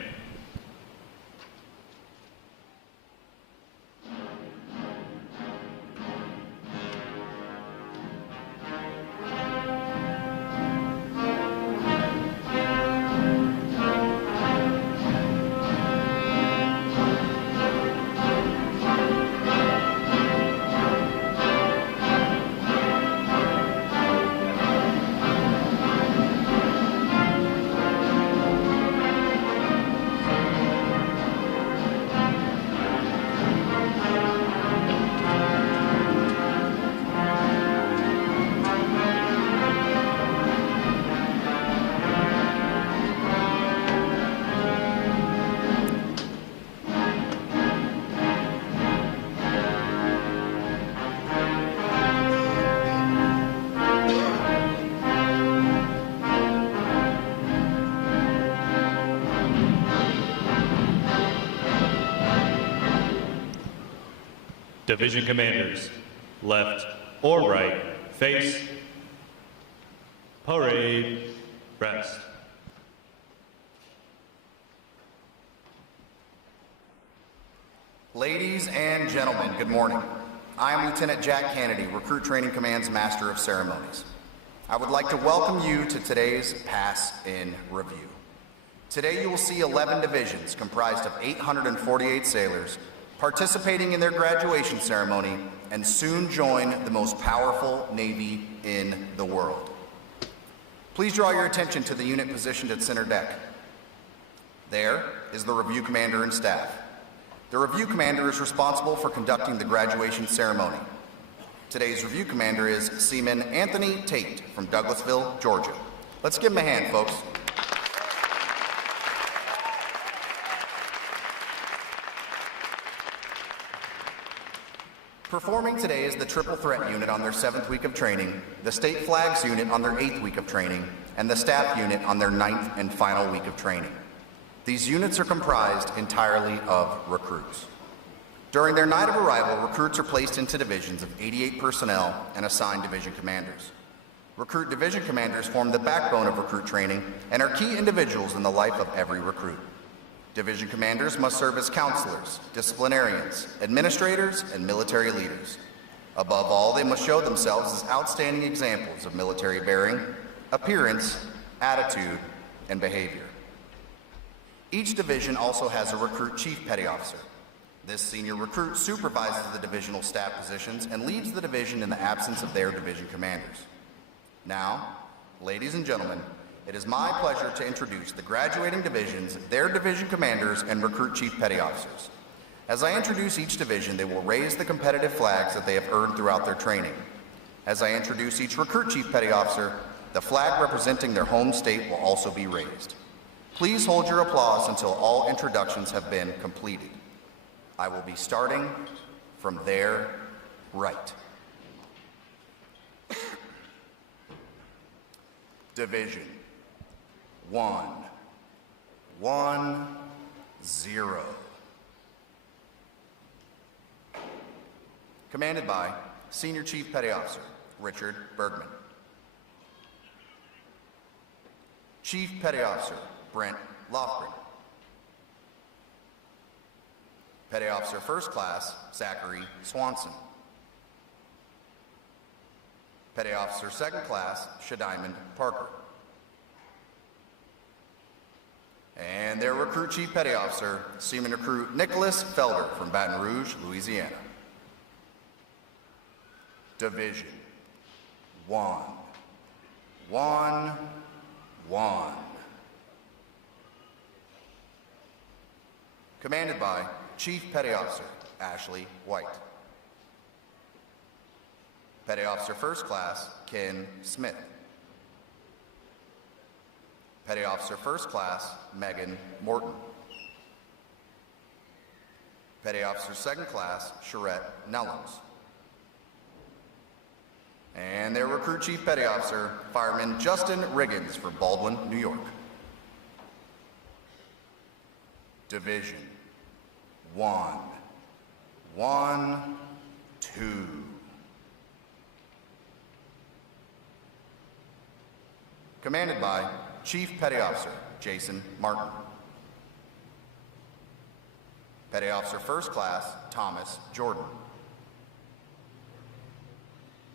Division commanders, left or right, face, parade, rest. Ladies and gentlemen, good morning. I am Lieutenant Jack Kennedy, Recruit Training Command's Master of Ceremonies. I would like to welcome you to today's Pass in Review. Today you will see 11 divisions comprised of 848 sailors participating in their graduation ceremony and soon join the most powerful Navy in the world. Please draw your attention to the unit positioned at center deck. There is the Review Commander and staff. The Review Commander is responsible for conducting the graduation ceremony. Today's Review Commander is Seaman Anthony Tate from Douglasville, Georgia. Let's give him a hand, folks. Performing today is the Triple Threat Unit on their 7th week of training, the State Flags Unit on their 8th week of training, and the Staff Unit on their 9th and final week of training. These units are comprised entirely of recruits. During their night of arrival, recruits are placed into divisions of 88 personnel and assigned division commanders. Recruit division commanders form the backbone of recruit training and are key individuals in the life of every recruit. Division commanders must serve as counselors, disciplinarians, administrators, and military leaders. Above all, they must show themselves as outstanding examples of military bearing, appearance, attitude, and behavior. Each division also has a recruit chief petty officer. This senior recruit supervises the divisional staff positions and leads the division in the absence of their division commanders. Now, ladies and gentlemen, it is my pleasure to introduce the graduating divisions, their division commanders, and recruit chief petty officers. As I introduce each division, they will raise the competitive flags that they have earned throughout their training. As I introduce each recruit chief petty officer, the flag representing their home state will also be raised. Please hold your applause until all introductions have been completed. I will be starting from their right. Division 1, 1, 0. Commanded by Senior Chief Petty Officer Richard Bergman. Chief Petty Officer Brent Lofgren. Petty Officer First Class Zachary Swanson. Petty Officer Second Class Shadiamond Parker. And their Recruit Chief Petty Officer, Seaman Recruit Nicholas Felder from Baton Rouge, Louisiana. Division 1, 1, 1. Commanded by Chief Petty Officer Ashley White. Petty Officer First Class Ken Smith. Petty Officer First Class Megan Morton. Petty Officer Second Class Charette Nellums. And their Recruit Chief Petty Officer, Fireman Justin Riggins from Baldwin, New York. Division 1, 1, 2. Commanded by Chief Petty Officer Jason Martin. Petty Officer First Class Thomas Jordan.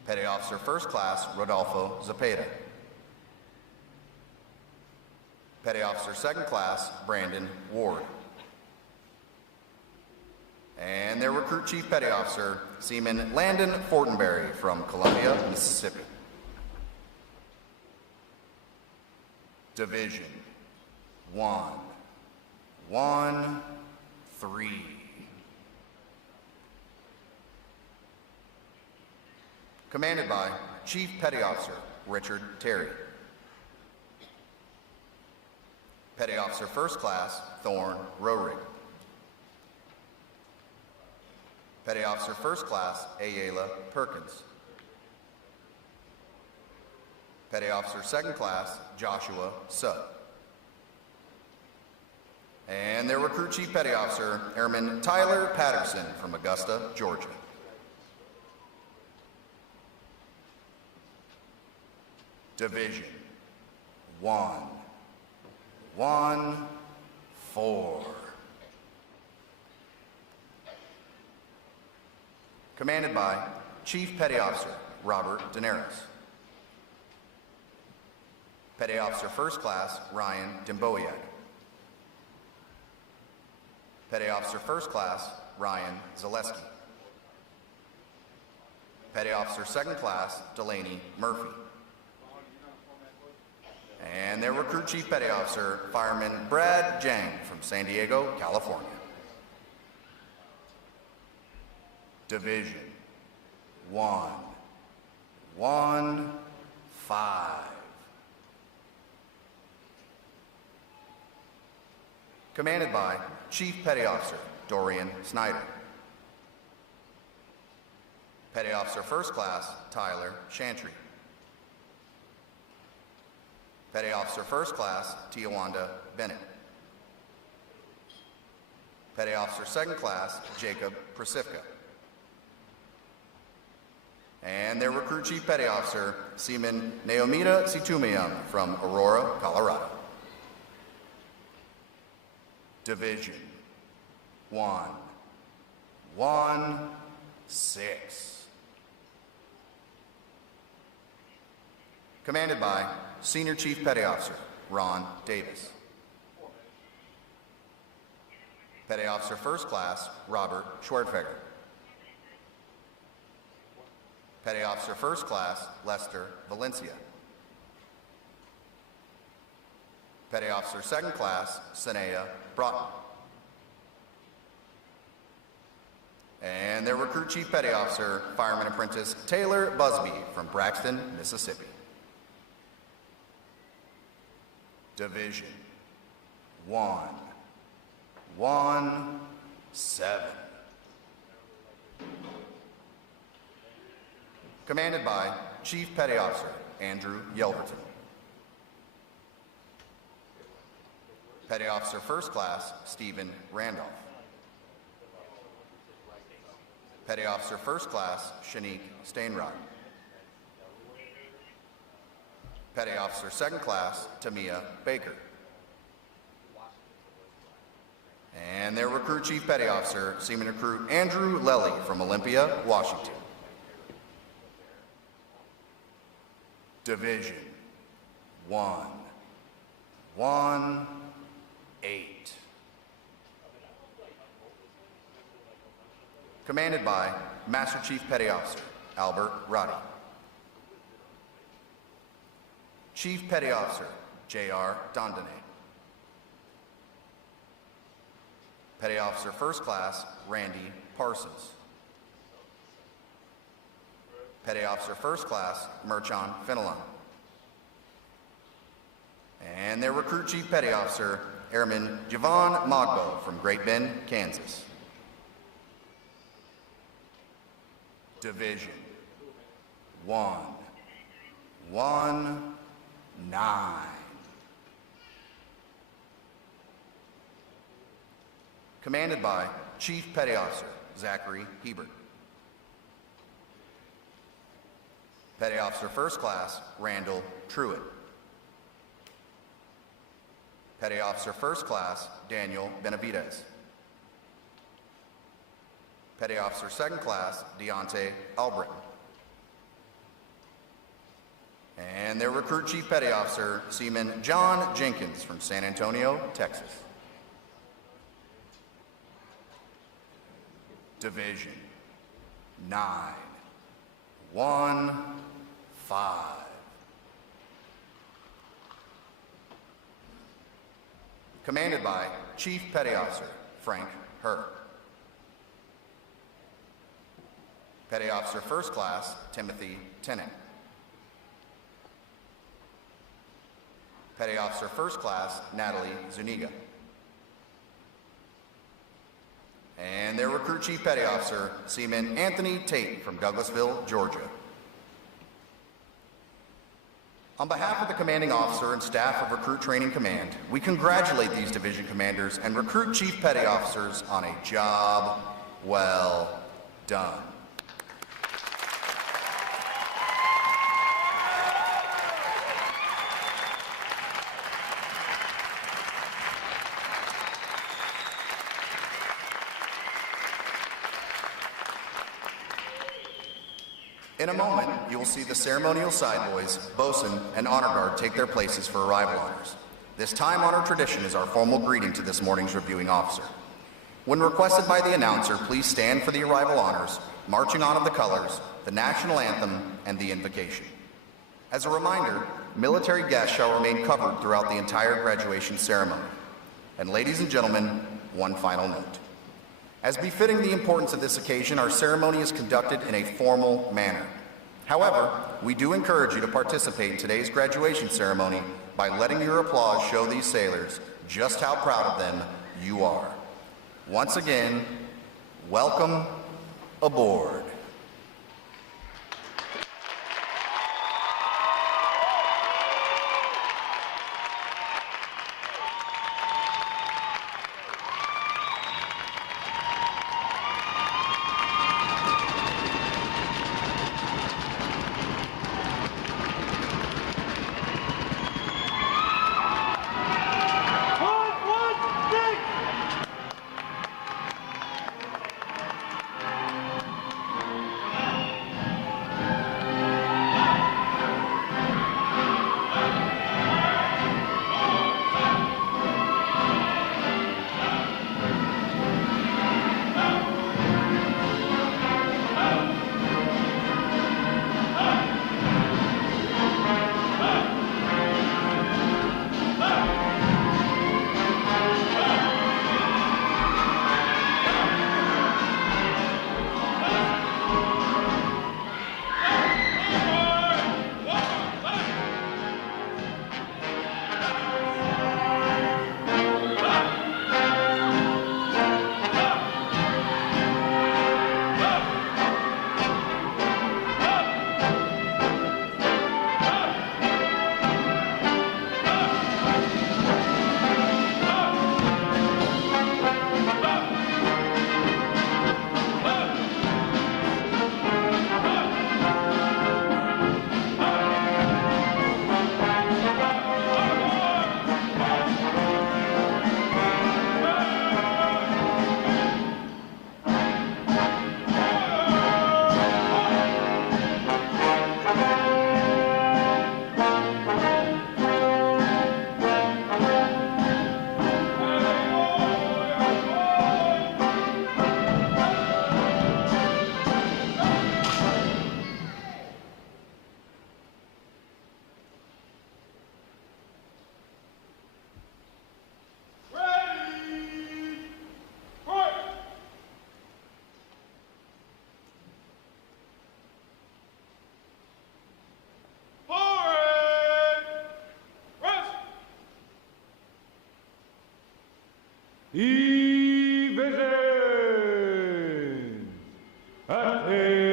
Petty Officer First Class Rodolfo Zapata. Petty Officer Second Class Brandon Ward. And their Recruit Chief Petty Officer Seaman Landon Fortenberry from Columbia, Mississippi. Division 113. Commanded by Chief Petty Officer Richard Terry. Petty Officer First Class Thorne Roerig. Petty Officer First Class Ayala Perkins. Petty Officer Second Class Joshua Sutt. And their Recruit Chief Petty Officer Airman Tyler Patterson from Augusta, Georgia. Division 114. Commanded by Chief Petty Officer Robert Daenerys. Petty Officer First Class Ryan Dimboyak. Petty Officer First Class Ryan Zaleski. Petty Officer Second Class Delaney Murphy. And their Recruit Chief Petty Officer Fireman Brad Jang from San Diego, California. Division 115. Commanded by Chief Petty Officer Dorian Snyder. Petty Officer First Class Tyler Chantry. Petty Officer First Class Tiawanda Bennett. Petty Officer Second Class Jacob Prasivka. And their Recruit Chief Petty Officer Seaman Naomita Situmium from Aurora, Colorado. Division 116. Commanded by Senior Chief Petty Officer Ron Davis. Petty Officer First Class Robert Schwertfeger. Petty Officer First Class Lester Valencia. Petty Officer Second Class Sanea Broughton. And their Recruit Chief Petty Officer Fireman Apprentice Taylor Busby from Braxton, Mississippi. Division 117. Commanded by Chief Petty Officer Andrew Yelverton. Petty Officer First Class Stephen Randolph. Petty Officer First Class Shanique Stainrod. Petty Officer Second Class Tamia Baker. And their Recruit Chief Petty Officer Seaman Recruit Andrew Lelly from Olympia, Washington. Division 118. Commanded by Master Chief Petty Officer Albert Roddy. Chief Petty Officer J.R. Dondone. Petty Officer First Class Randy Parsons. Petty Officer First Class Merchon Fenelon. And their Recruit Chief Petty Officer Airman Javon Mogbo from Great Bend, Kansas. Division 119. Commanded by Chief Petty Officer Zachary Hebert. Petty Officer First Class Randall Truitt. Petty Officer First Class Daniel Benavides. Petty Officer Second Class Deontay Albritton. And their Recruit Chief Petty Officer, Seaman John Jenkins from San Antonio, Texas. Division 915. Commanded by Chief Petty Officer Frank Herr. Petty Officer First Class Timothy Tennant. Petty Officer First Class Natalie Zuniga. And their Recruit Chief Petty Officer, Seaman Anthony Tate from Douglasville, Georgia. On behalf of the Commanding Officer and staff of Recruit Training Command, we congratulate these division commanders and Recruit Chief Petty Officers on a job well done. In a moment, you will see the ceremonial side boys, bosun, and honor guard take their places for arrival honors. This time-honored tradition is our formal greeting to this morning's reviewing officer. When requested by the announcer, please stand for the arrival honors, marching on of the colors, the national anthem, and the invocation. As a reminder, military guests shall remain covered throughout the entire graduation ceremony. And ladies and gentlemen, one final note. As befitting the importance of this occasion, our ceremony is conducted in a formal manner. However, we do encourage you to participate in today's graduation ceremony by letting your applause show these sailors just how proud of them you are. Once again, welcome aboard. Division! Attention!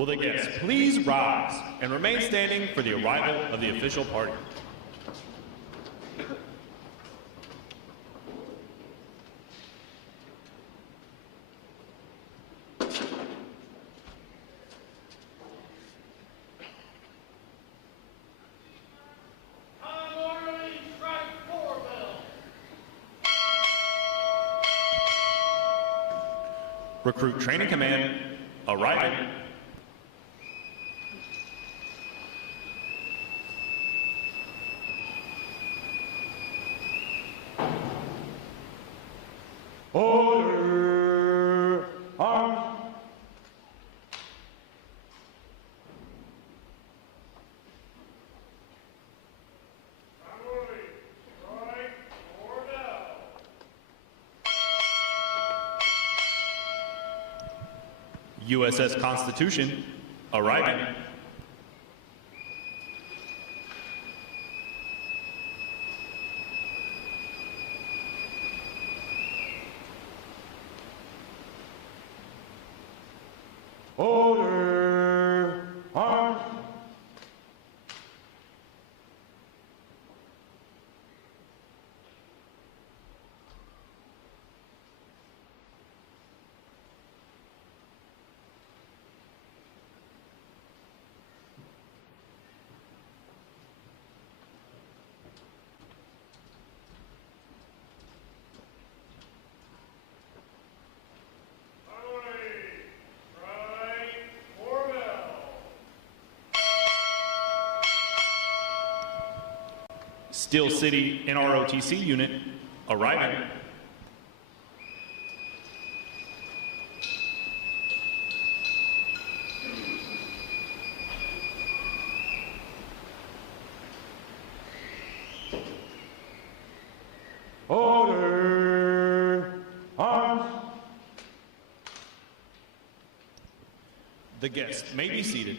Will the guests please rise and remain standing for the arrival of the official party? Recruit Training Command, arriving. Order! Arms! USS Constitution, arriving. Order! Arms! Steel City NROTC unit, arriving. Order! Arms! The guests may be seated.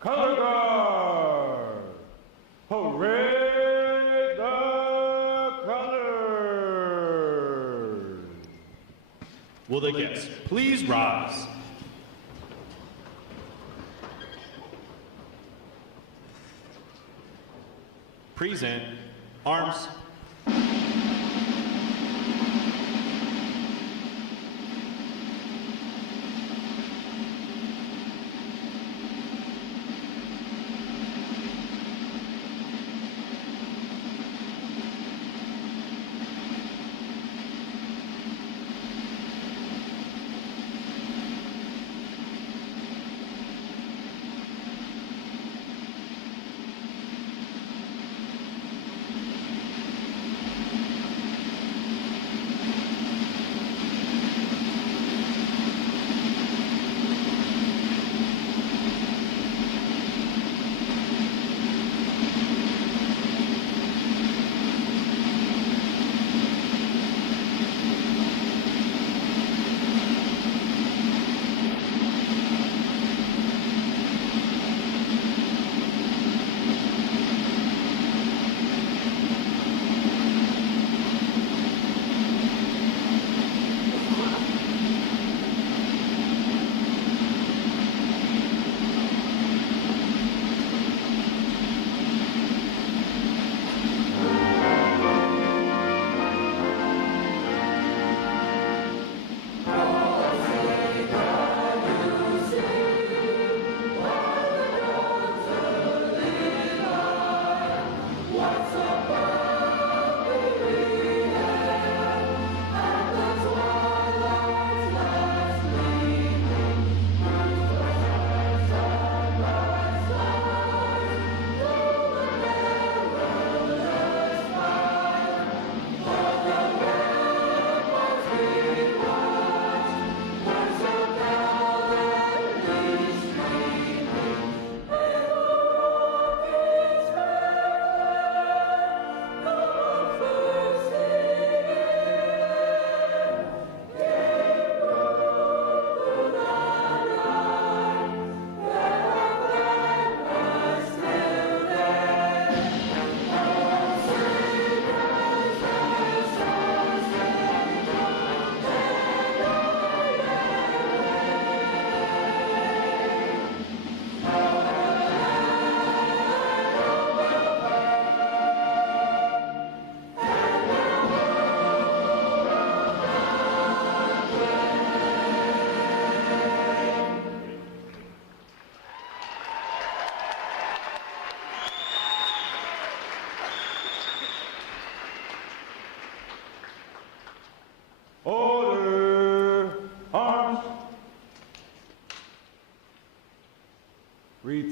Color guard! Parade the colors! Will the guests please rise? Present arms.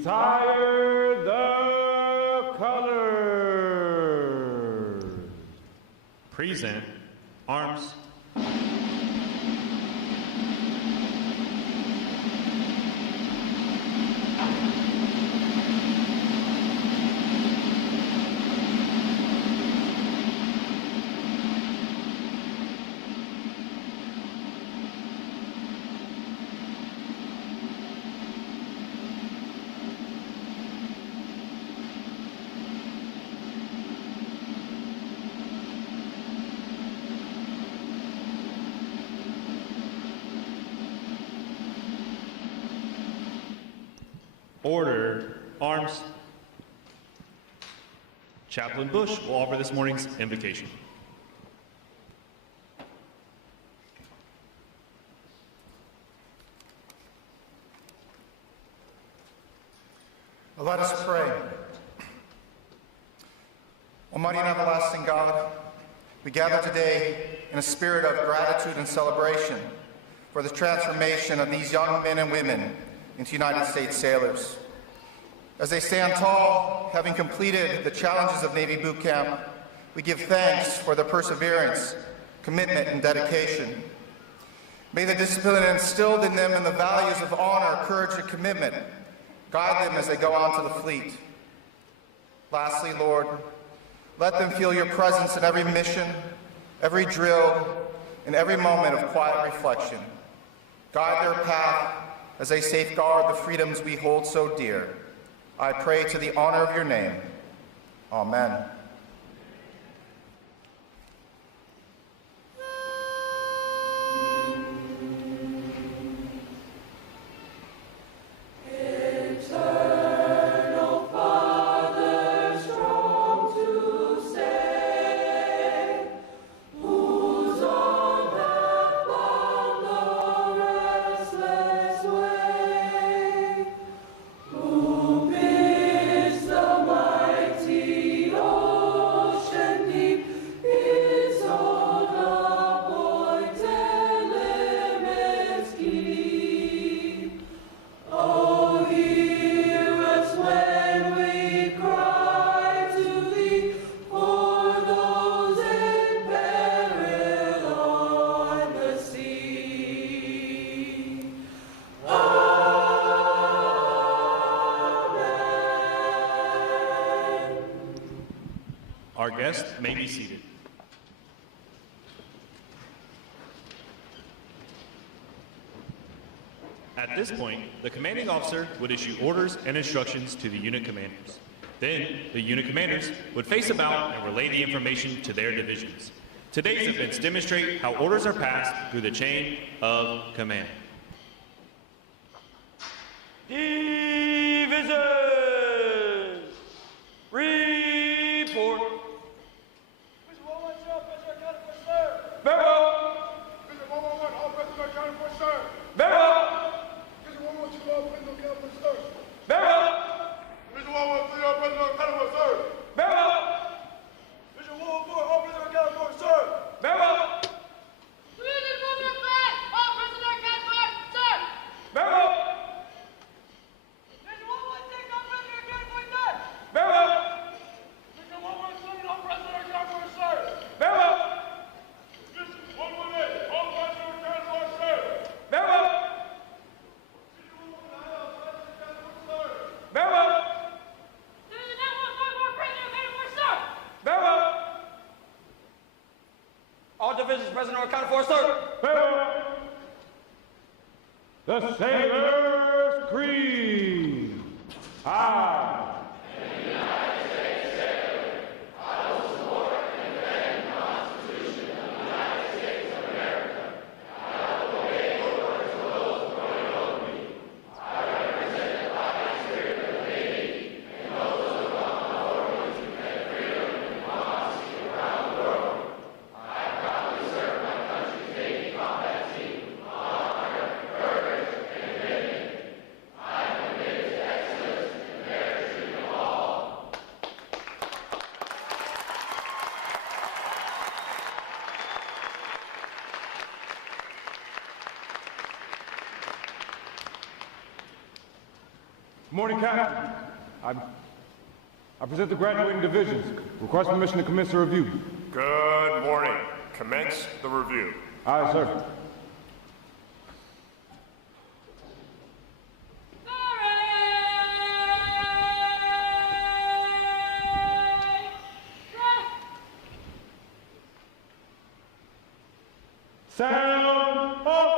Retire the colors. Present arms. Order, arms. Chaplain Bush will offer this morning's invocation. Let us pray. Almighty and everlasting God, we gather today in a spirit of gratitude and celebration for the transformation of these young men and women into United States sailors. As they stand tall, having completed the challenges of Navy boot camp, we give thanks for their perseverance, commitment, and dedication. May the discipline instilled in them and the values of honor, courage, and commitment guide them as they go on to the fleet. Lastly, Lord, let them feel your presence in every mission, every drill, and every moment of quiet reflection. Guide their path as they safeguard the freedoms we hold so dear. I pray to the honor of your name. Amen. Our guests may be seated. At this point, the commanding officer would issue orders and instructions to the unit commanders. Then, the unit commanders would face about and relay the information to their divisions. Today's events demonstrate how orders are passed through the chain of command. Divisions! Report! Very well! Very well! Very well! Very well! Very well! Very well! Divisions present or accounted for, sir. The Sailor's Creed. I. Morning, Captain. I present the graduating divisions. Request permission to commence the review. Good morning. Commence the review. Aye, sir. Sound off!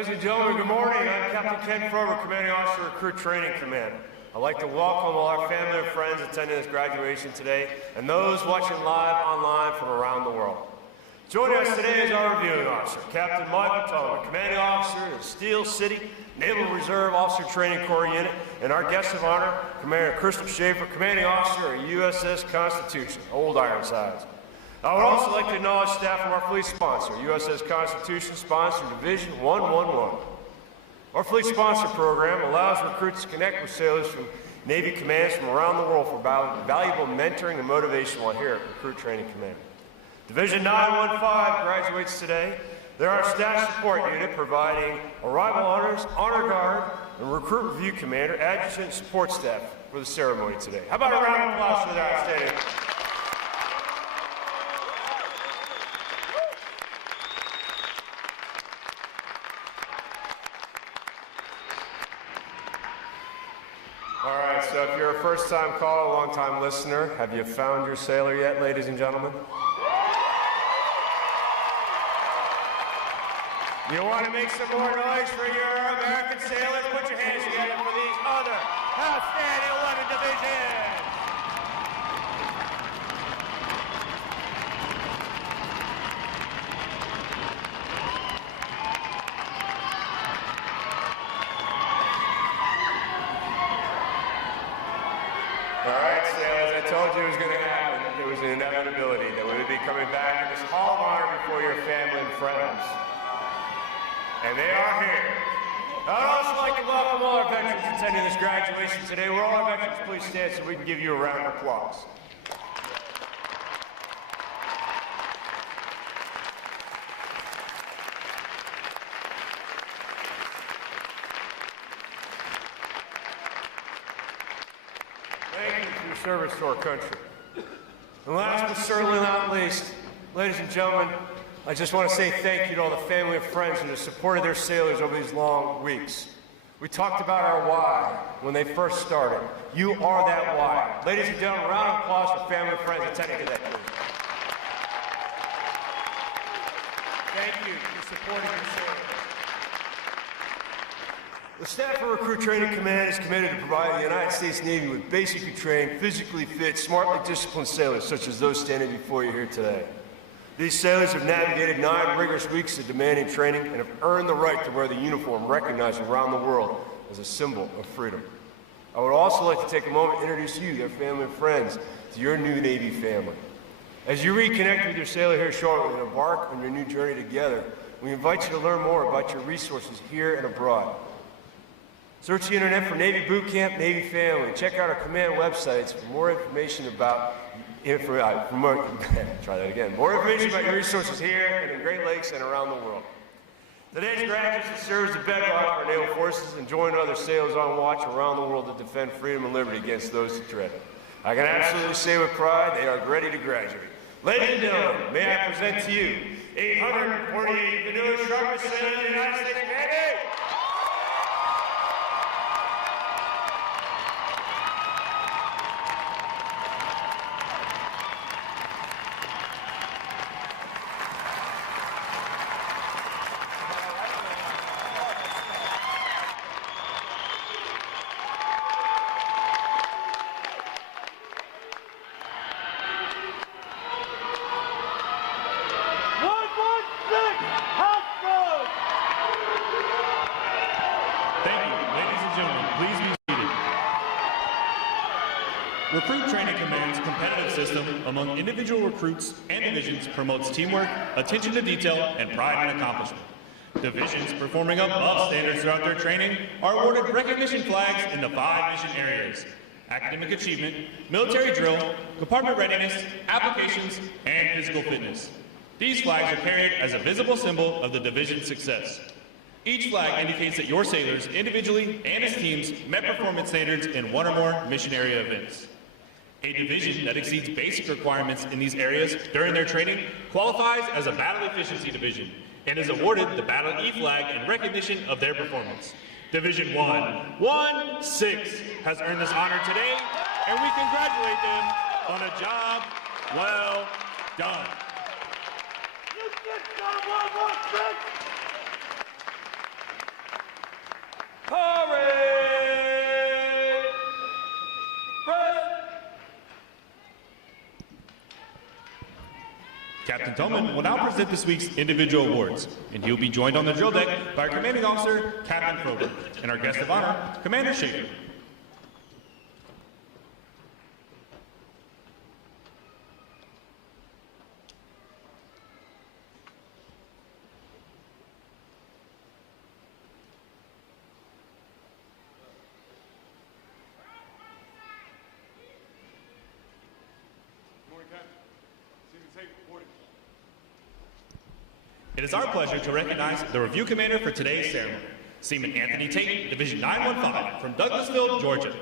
Ladies and gentlemen, good morning. I'm Captain Ken Frober, Commanding Officer, Recruit Training Command. I'd like to welcome all our family and friends attending this graduation today and those watching live online from around the world. Joining us today is our reviewing officer, Captain Michael Tolman, Commanding Officer of Steel City Naval Reserve Officer Training Corps Unit, and our guest of honor, Commander Christopher Schaefer, Commanding Officer of USS Constitution, Old Ironsides. I would also like to acknowledge staff from our fleet sponsor, USS Constitution Sponsor Division 111. Our fleet sponsor program allows recruits to connect with sailors from Navy commands from around the world for valuable mentoring and motivation while here at Recruit Training Command. Division 915 graduates today. They're our staff support unit providing arrival honors, honor guard, and recruit review commander, adjutant, and support staff for the ceremony today. How about a round of applause for their outstanding? All right, so if you're a first-time caller, long-time listener, have you found your sailor yet, ladies and gentlemen? You want to make some more noise for your American sailors? Put your hands together for these other outstanding 11 divisions. All right, sailors, I told you it was going to happen. It was an inevitability that we would be coming back to this hall of honor before your family and friends. And they are here. I'd also like to welcome all our veterans attending this graduation today. Will all our veterans please stand so we can give you a round of applause. Thank you for your service to our country. And last but certainly not least, ladies and gentlemen, I just want to say thank you to all the family and friends who have supported their sailors over these long weeks. We talked about our why when they first started. You are that why. Ladies and gentlemen, a round of applause for family and friends attending today, please. Thank you for supporting your sailors. The staff of Recruit Training Command is committed to providing the United States Navy with basically trained, physically fit, smartly disciplined sailors such as those standing before you here today. These sailors have navigated 9 rigorous weeks of demanding training and have earned the right to wear the uniform recognized around the world as a symbol of freedom. I would also like to take a moment to introduce you, their family and friends, to your new Navy family. As you reconnect with your sailor here shortly and embark on your new journey together, we invite you to learn more about your resources here and abroad. Search the internet for Navy Boot Camp, Navy Family. Check out our command websites for more information about more information about your resources here and in Great Lakes and around the world. Today's graduates serve as the bedrock of our naval forces and join other sailors on watch around the world to defend freedom and liberty against those who threaten it. I can absolutely say with pride, they are ready to graduate. Ladies and gentlemen, may I present to you 848 the newest sharpest sailor in the United States Navy. Recruit Training Command's competitive system among individual recruits and divisions promotes teamwork, attention to detail, and pride in accomplishment. Divisions performing above standards throughout their training are awarded recognition flags in the 5 mission areas: academic achievement, military drill, compartment readiness, applications, and physical fitness. These flags are carried as a visible symbol of the division's success. Each flag indicates that your sailors, individually and as teams, met performance standards in 1 or more mission area events. A division that exceeds basic requirements in these areas during their training qualifies as a battle efficiency division and is awarded the Battle E flag in recognition of their performance. Division 116 has earned this honor today, and we congratulate them on a job well done. Parade! Present! Captain Tillman will now present this week's individual awards, and he will be joined on the drill deck by our commanding officer, Captain Kroger, and our guest of honor, Commander Schaefer. It is our pleasure to recognize the review commander for today's ceremony, Seaman Anthony Tate, Division 915 from Douglasville, Georgia.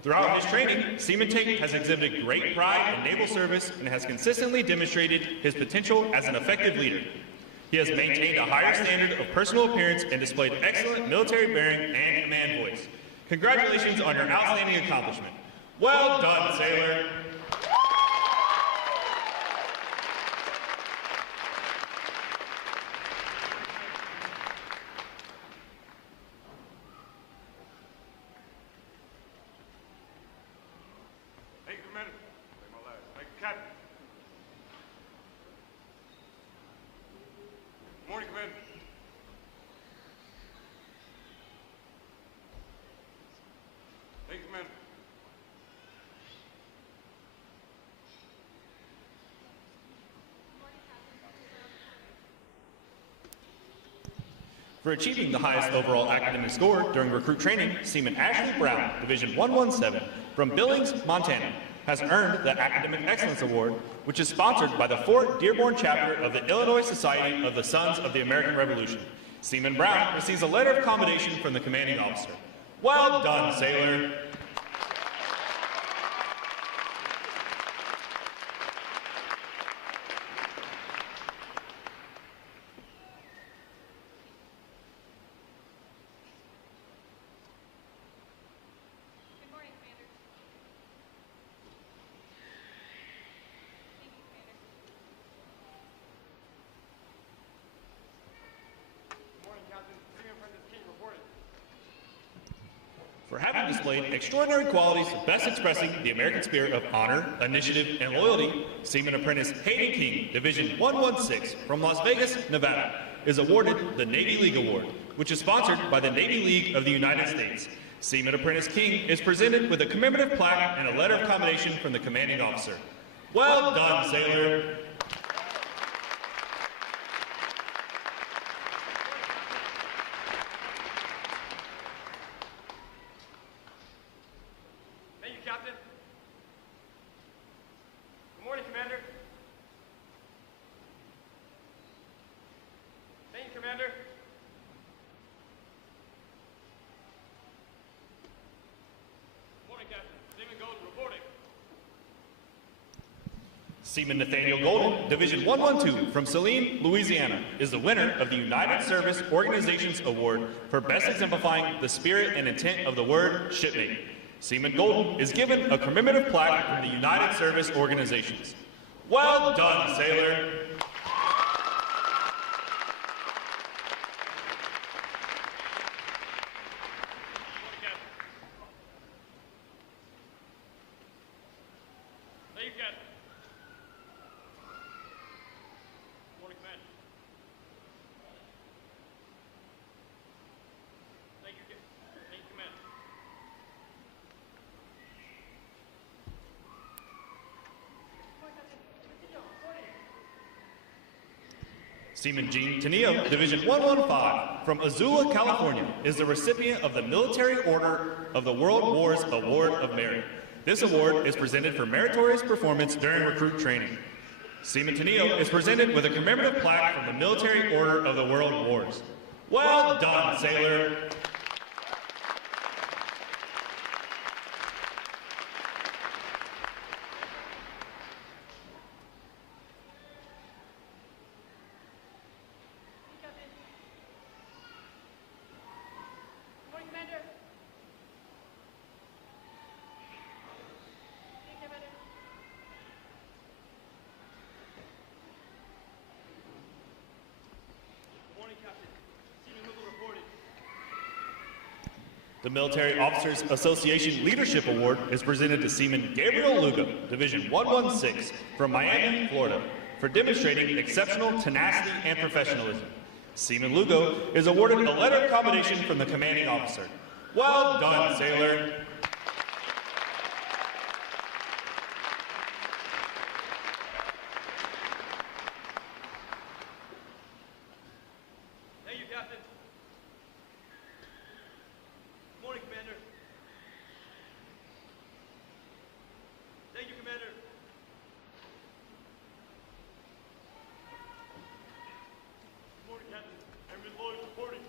Throughout his training, Seaman Tate has exhibited great pride in naval service and has consistently demonstrated his potential as an effective leader. He has maintained a higher standard of personal appearance and displayed excellent military bearing and command voice. Congratulations on your outstanding accomplishment. Well done, sailor. For achieving the highest overall academic score during recruit training, Seaman Ashley Brown, Division 117, from Billings, Montana, has earned the Academic Excellence Award, which is sponsored by the Fort Dearborn chapter of the Illinois Society of the Sons of the American Revolution. Seaman Brown receives a letter of commendation from the commanding officer. Well done, sailor. For having displayed extraordinary qualities best expressing the American spirit of honor, initiative, and loyalty, Seaman Apprentice Hayden King, Division 116 from Las Vegas, Nevada, is awarded the Navy League Award, which is sponsored by the Navy League of the United States. Seaman Apprentice King is presented with a commemorative plaque and a letter of commendation from the commanding officer. Well done, sailor. Seaman Nathaniel Golden, Division 112 from Saline, Louisiana, is the winner of the United Service Organizations Award for best exemplifying the spirit and intent of the word shipmate. Seaman Golden is given a commemorative plaque from the United Service Organizations. Well done, sailor. Seaman Gene Tenillo, Division 115, from Azula, California, is the recipient of the Military Order of the World Wars Award of Merit. This award is presented for meritorious performance during recruit training. Seaman Tenillo is presented with a commemorative plaque from the Military Order of the World Wars. Well done, sailor. The Military Officers Association Leadership Award is presented to Seaman Gabriel Lugo, Division 116, from Miami, Florida, for demonstrating exceptional tenacity and professionalism. Seaman Lugo is awarded a letter of commendation from the commanding officer. Well done, sailor. Thank you, Captain. Good morning, Commander. Thank you, Commander. Good morning, Captain. Airman Lloyd reporting.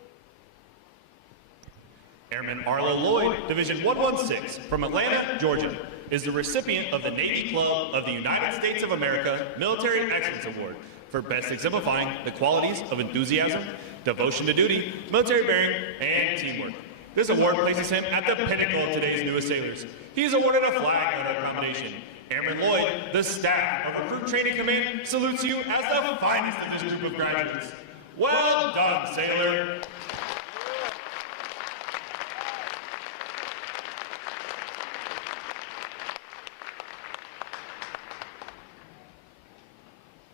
Airman Arlo Lloyd, Division 116, from Atlanta, Georgia, is the recipient of the Navy Club of the United States of America Military Excellence Award for best exemplifying the qualities of enthusiasm, devotion to duty, military bearing, and teamwork. This award places him at the pinnacle of today's newest sailors. He is awarded a flag letter of commendation. Airman Lloyd, the staff of Recruit Training Command, salutes you as the finest of this group of graduates. Well done, sailor.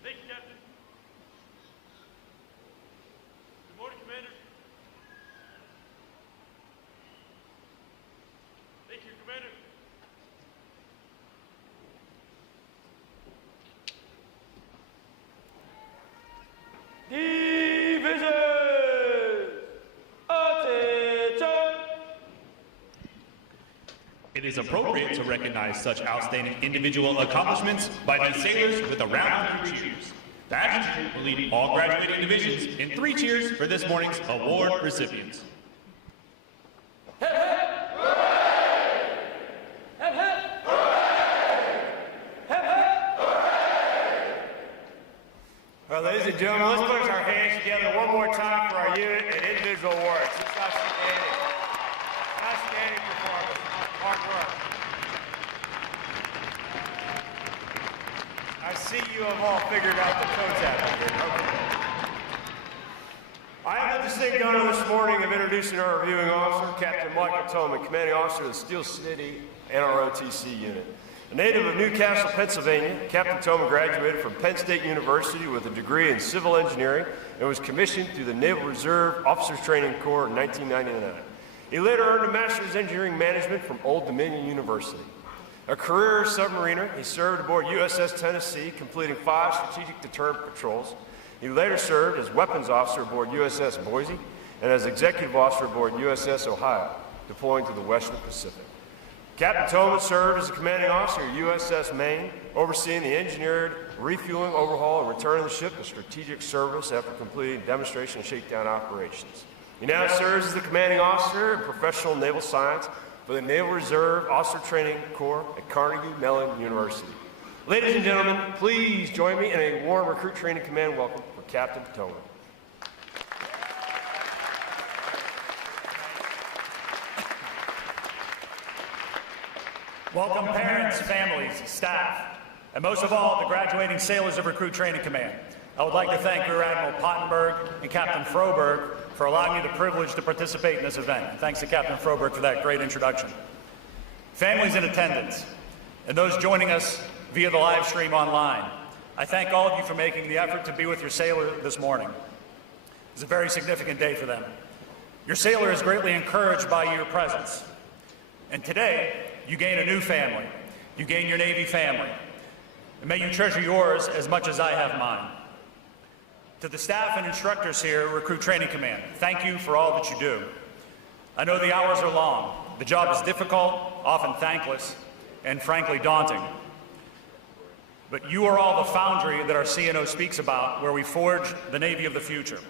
Thank you, Captain. Good morning, Commander. Thank you, Commander. Division! Attention! It is appropriate to recognize such outstanding individual accomplishments by these sailors with a round of cheers. The adjutant will lead all graduating divisions in 3 cheers for this morning's award recipients. Hip, hip! Hooray! Hip, hip! Hooray! Hip, hip! Hooray! All right, ladies and gentlemen, let's put our hands together one more time for our unit and individual awards. This is outstanding. Outstanding performance. Hard work. I see you have all figured out the codes out here. I have the distinct honor this morning of introducing our reviewing officer, Captain Michael Tolman, commanding officer of the Steel City RTC unit. A native of Newcastle, Pennsylvania, Captain Tolman graduated from Penn State University with a degree in civil engineering and was commissioned through the Naval Reserve Officers Training Corps in 1999. He later earned a Master's in Engineering Management from Old Dominion University. A career submariner, he served aboard USS Tennessee, completing 5 strategic deterrent patrols. He later served as weapons officer aboard USS Boise and as executive officer aboard USS Ohio, deploying to the Western Pacific. Captain Tolman served as a commanding officer at USS Maine, overseeing the engineered refueling, overhaul, and return of the ship to strategic service after completing demonstration and shakedown operations. He now serves as the commanding officer in professional naval science for the Naval Reserve Officer Training Corps at Carnegie Mellon University. Ladies and gentlemen, please join me in a warm Recruit Training Command welcome for Captain Tolman. Welcome parents, families, staff, and most of all, the graduating sailors of Recruit Training Command. I would like to thank Rear Admiral Pottenberg and Captain Froberg for allowing me the privilege to participate in this event. And thanks to Captain Froberg for that great introduction. Families in attendance, and those joining us via the live stream online, I thank all of you for making the effort to be with your sailor this morning. It's a very significant day for them. Your sailor is greatly encouraged by your presence. And today, you gain a new family. You gain your Navy family. And may you treasure yours as much as I have mine. To the staff and instructors here at Recruit Training Command, thank you for all that you do. I know the hours are long. The job is difficult, often thankless, and frankly daunting. But you are all the foundry that our CNO speaks about, where we forge the Navy of the future.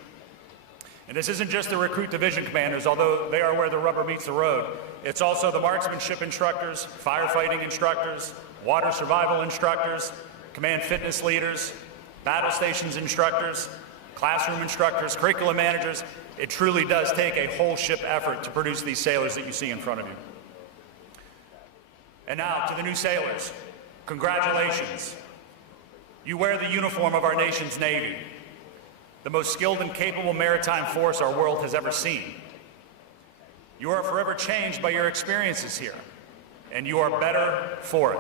And this isn't just the recruit division commanders, although they are where the rubber meets the road. It's also the marksmanship instructors, firefighting instructors, water survival instructors, command fitness leaders, battle stations instructors, classroom instructors, curriculum managers. It truly does take a whole ship effort to produce these sailors that you see in front of you. And now to the new sailors, congratulations. You wear the uniform of our nation's Navy, the most skilled and capable maritime force our world has ever seen. You are forever changed by your experiences here, and you are better for it.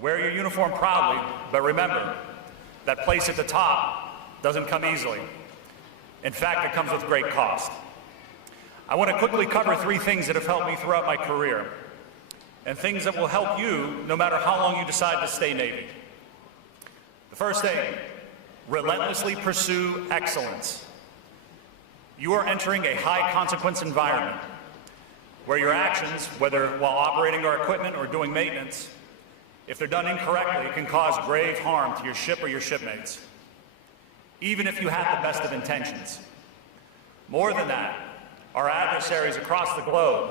Wear your uniform proudly, but remember, that place at the top doesn't come easily. In fact, it comes with great cost. I want to quickly cover 3 things that have helped me throughout my career, and things that will help you no matter how long you decide to stay Navy. The first thing, relentlessly pursue excellence. You are entering a high-consequence environment where your actions, whether while operating our equipment or doing maintenance, if they're done incorrectly, it can cause grave harm to your ship or your shipmates, even if you have the best of intentions. More than that, our adversaries across the globe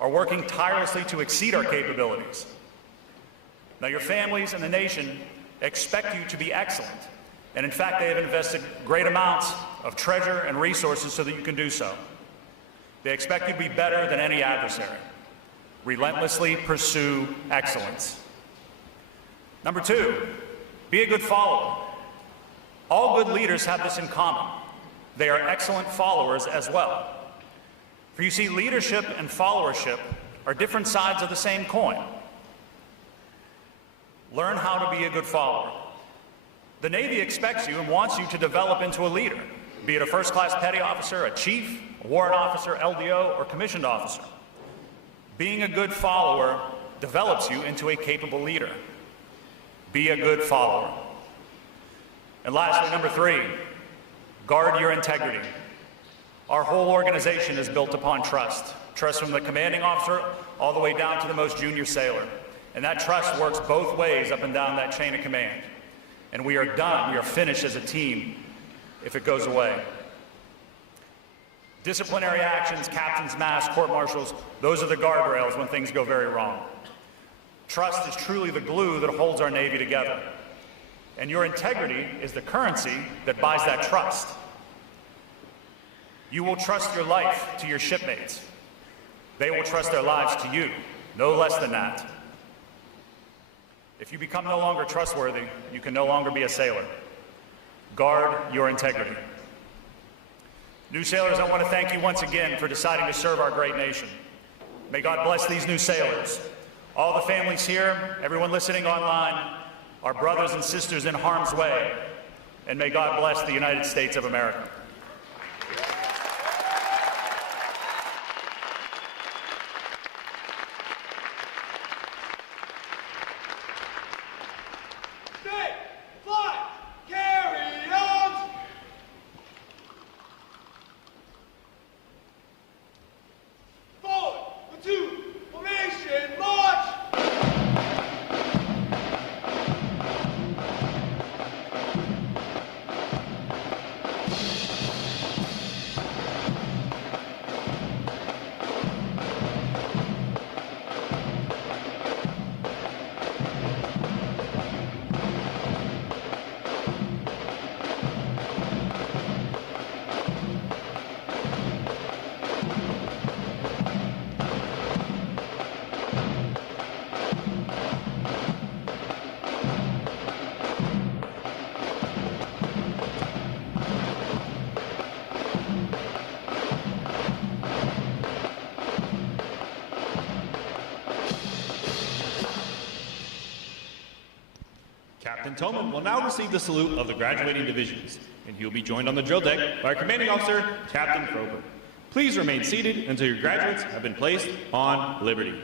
are working tirelessly to exceed our capabilities. Now, your families and the nation expect you to be excellent, and in fact, they have invested great amounts of treasure and resources so that you can do so. They expect you to be better than any adversary. Relentlessly pursue excellence. Number 2, be a good follower. All good leaders have this in common. They are excellent followers as well. For you see, leadership and followership are different sides of the same coin. Learn how to be a good follower. The Navy expects you and wants you to develop into a leader, be it a first-class petty officer, a chief, a warrant officer, LDO, or commissioned officer. Being a good follower develops you into a capable leader. Be a good follower. And lastly, number 3, guard your integrity. Our whole organization is built upon trust. Trust from the commanding officer all the way down to the most junior sailor. And that trust works both ways up and down that chain of command. And we are done, we are finished as a team if it goes away. Disciplinary actions, captain's mass, court-martials, those are the guardrails when things go very wrong. Trust is truly the glue that holds our Navy together. And your integrity is the currency that buys that trust. You will trust your life to your shipmates. They will trust their lives to you, no less than that. If you become no longer trustworthy, you can no longer be a sailor. Guard your integrity. New sailors, I want to thank you once again for deciding to serve our great nation. May God bless these new sailors. All the families here, everyone listening online, our brothers and sisters in harm's way, and may God bless the United States of America. Captain Tolman will now receive the salute of the graduating divisions, and he will be joined on the drill deck by our commanding officer, Captain Froberg. Please remain seated until your graduates have been placed on liberty.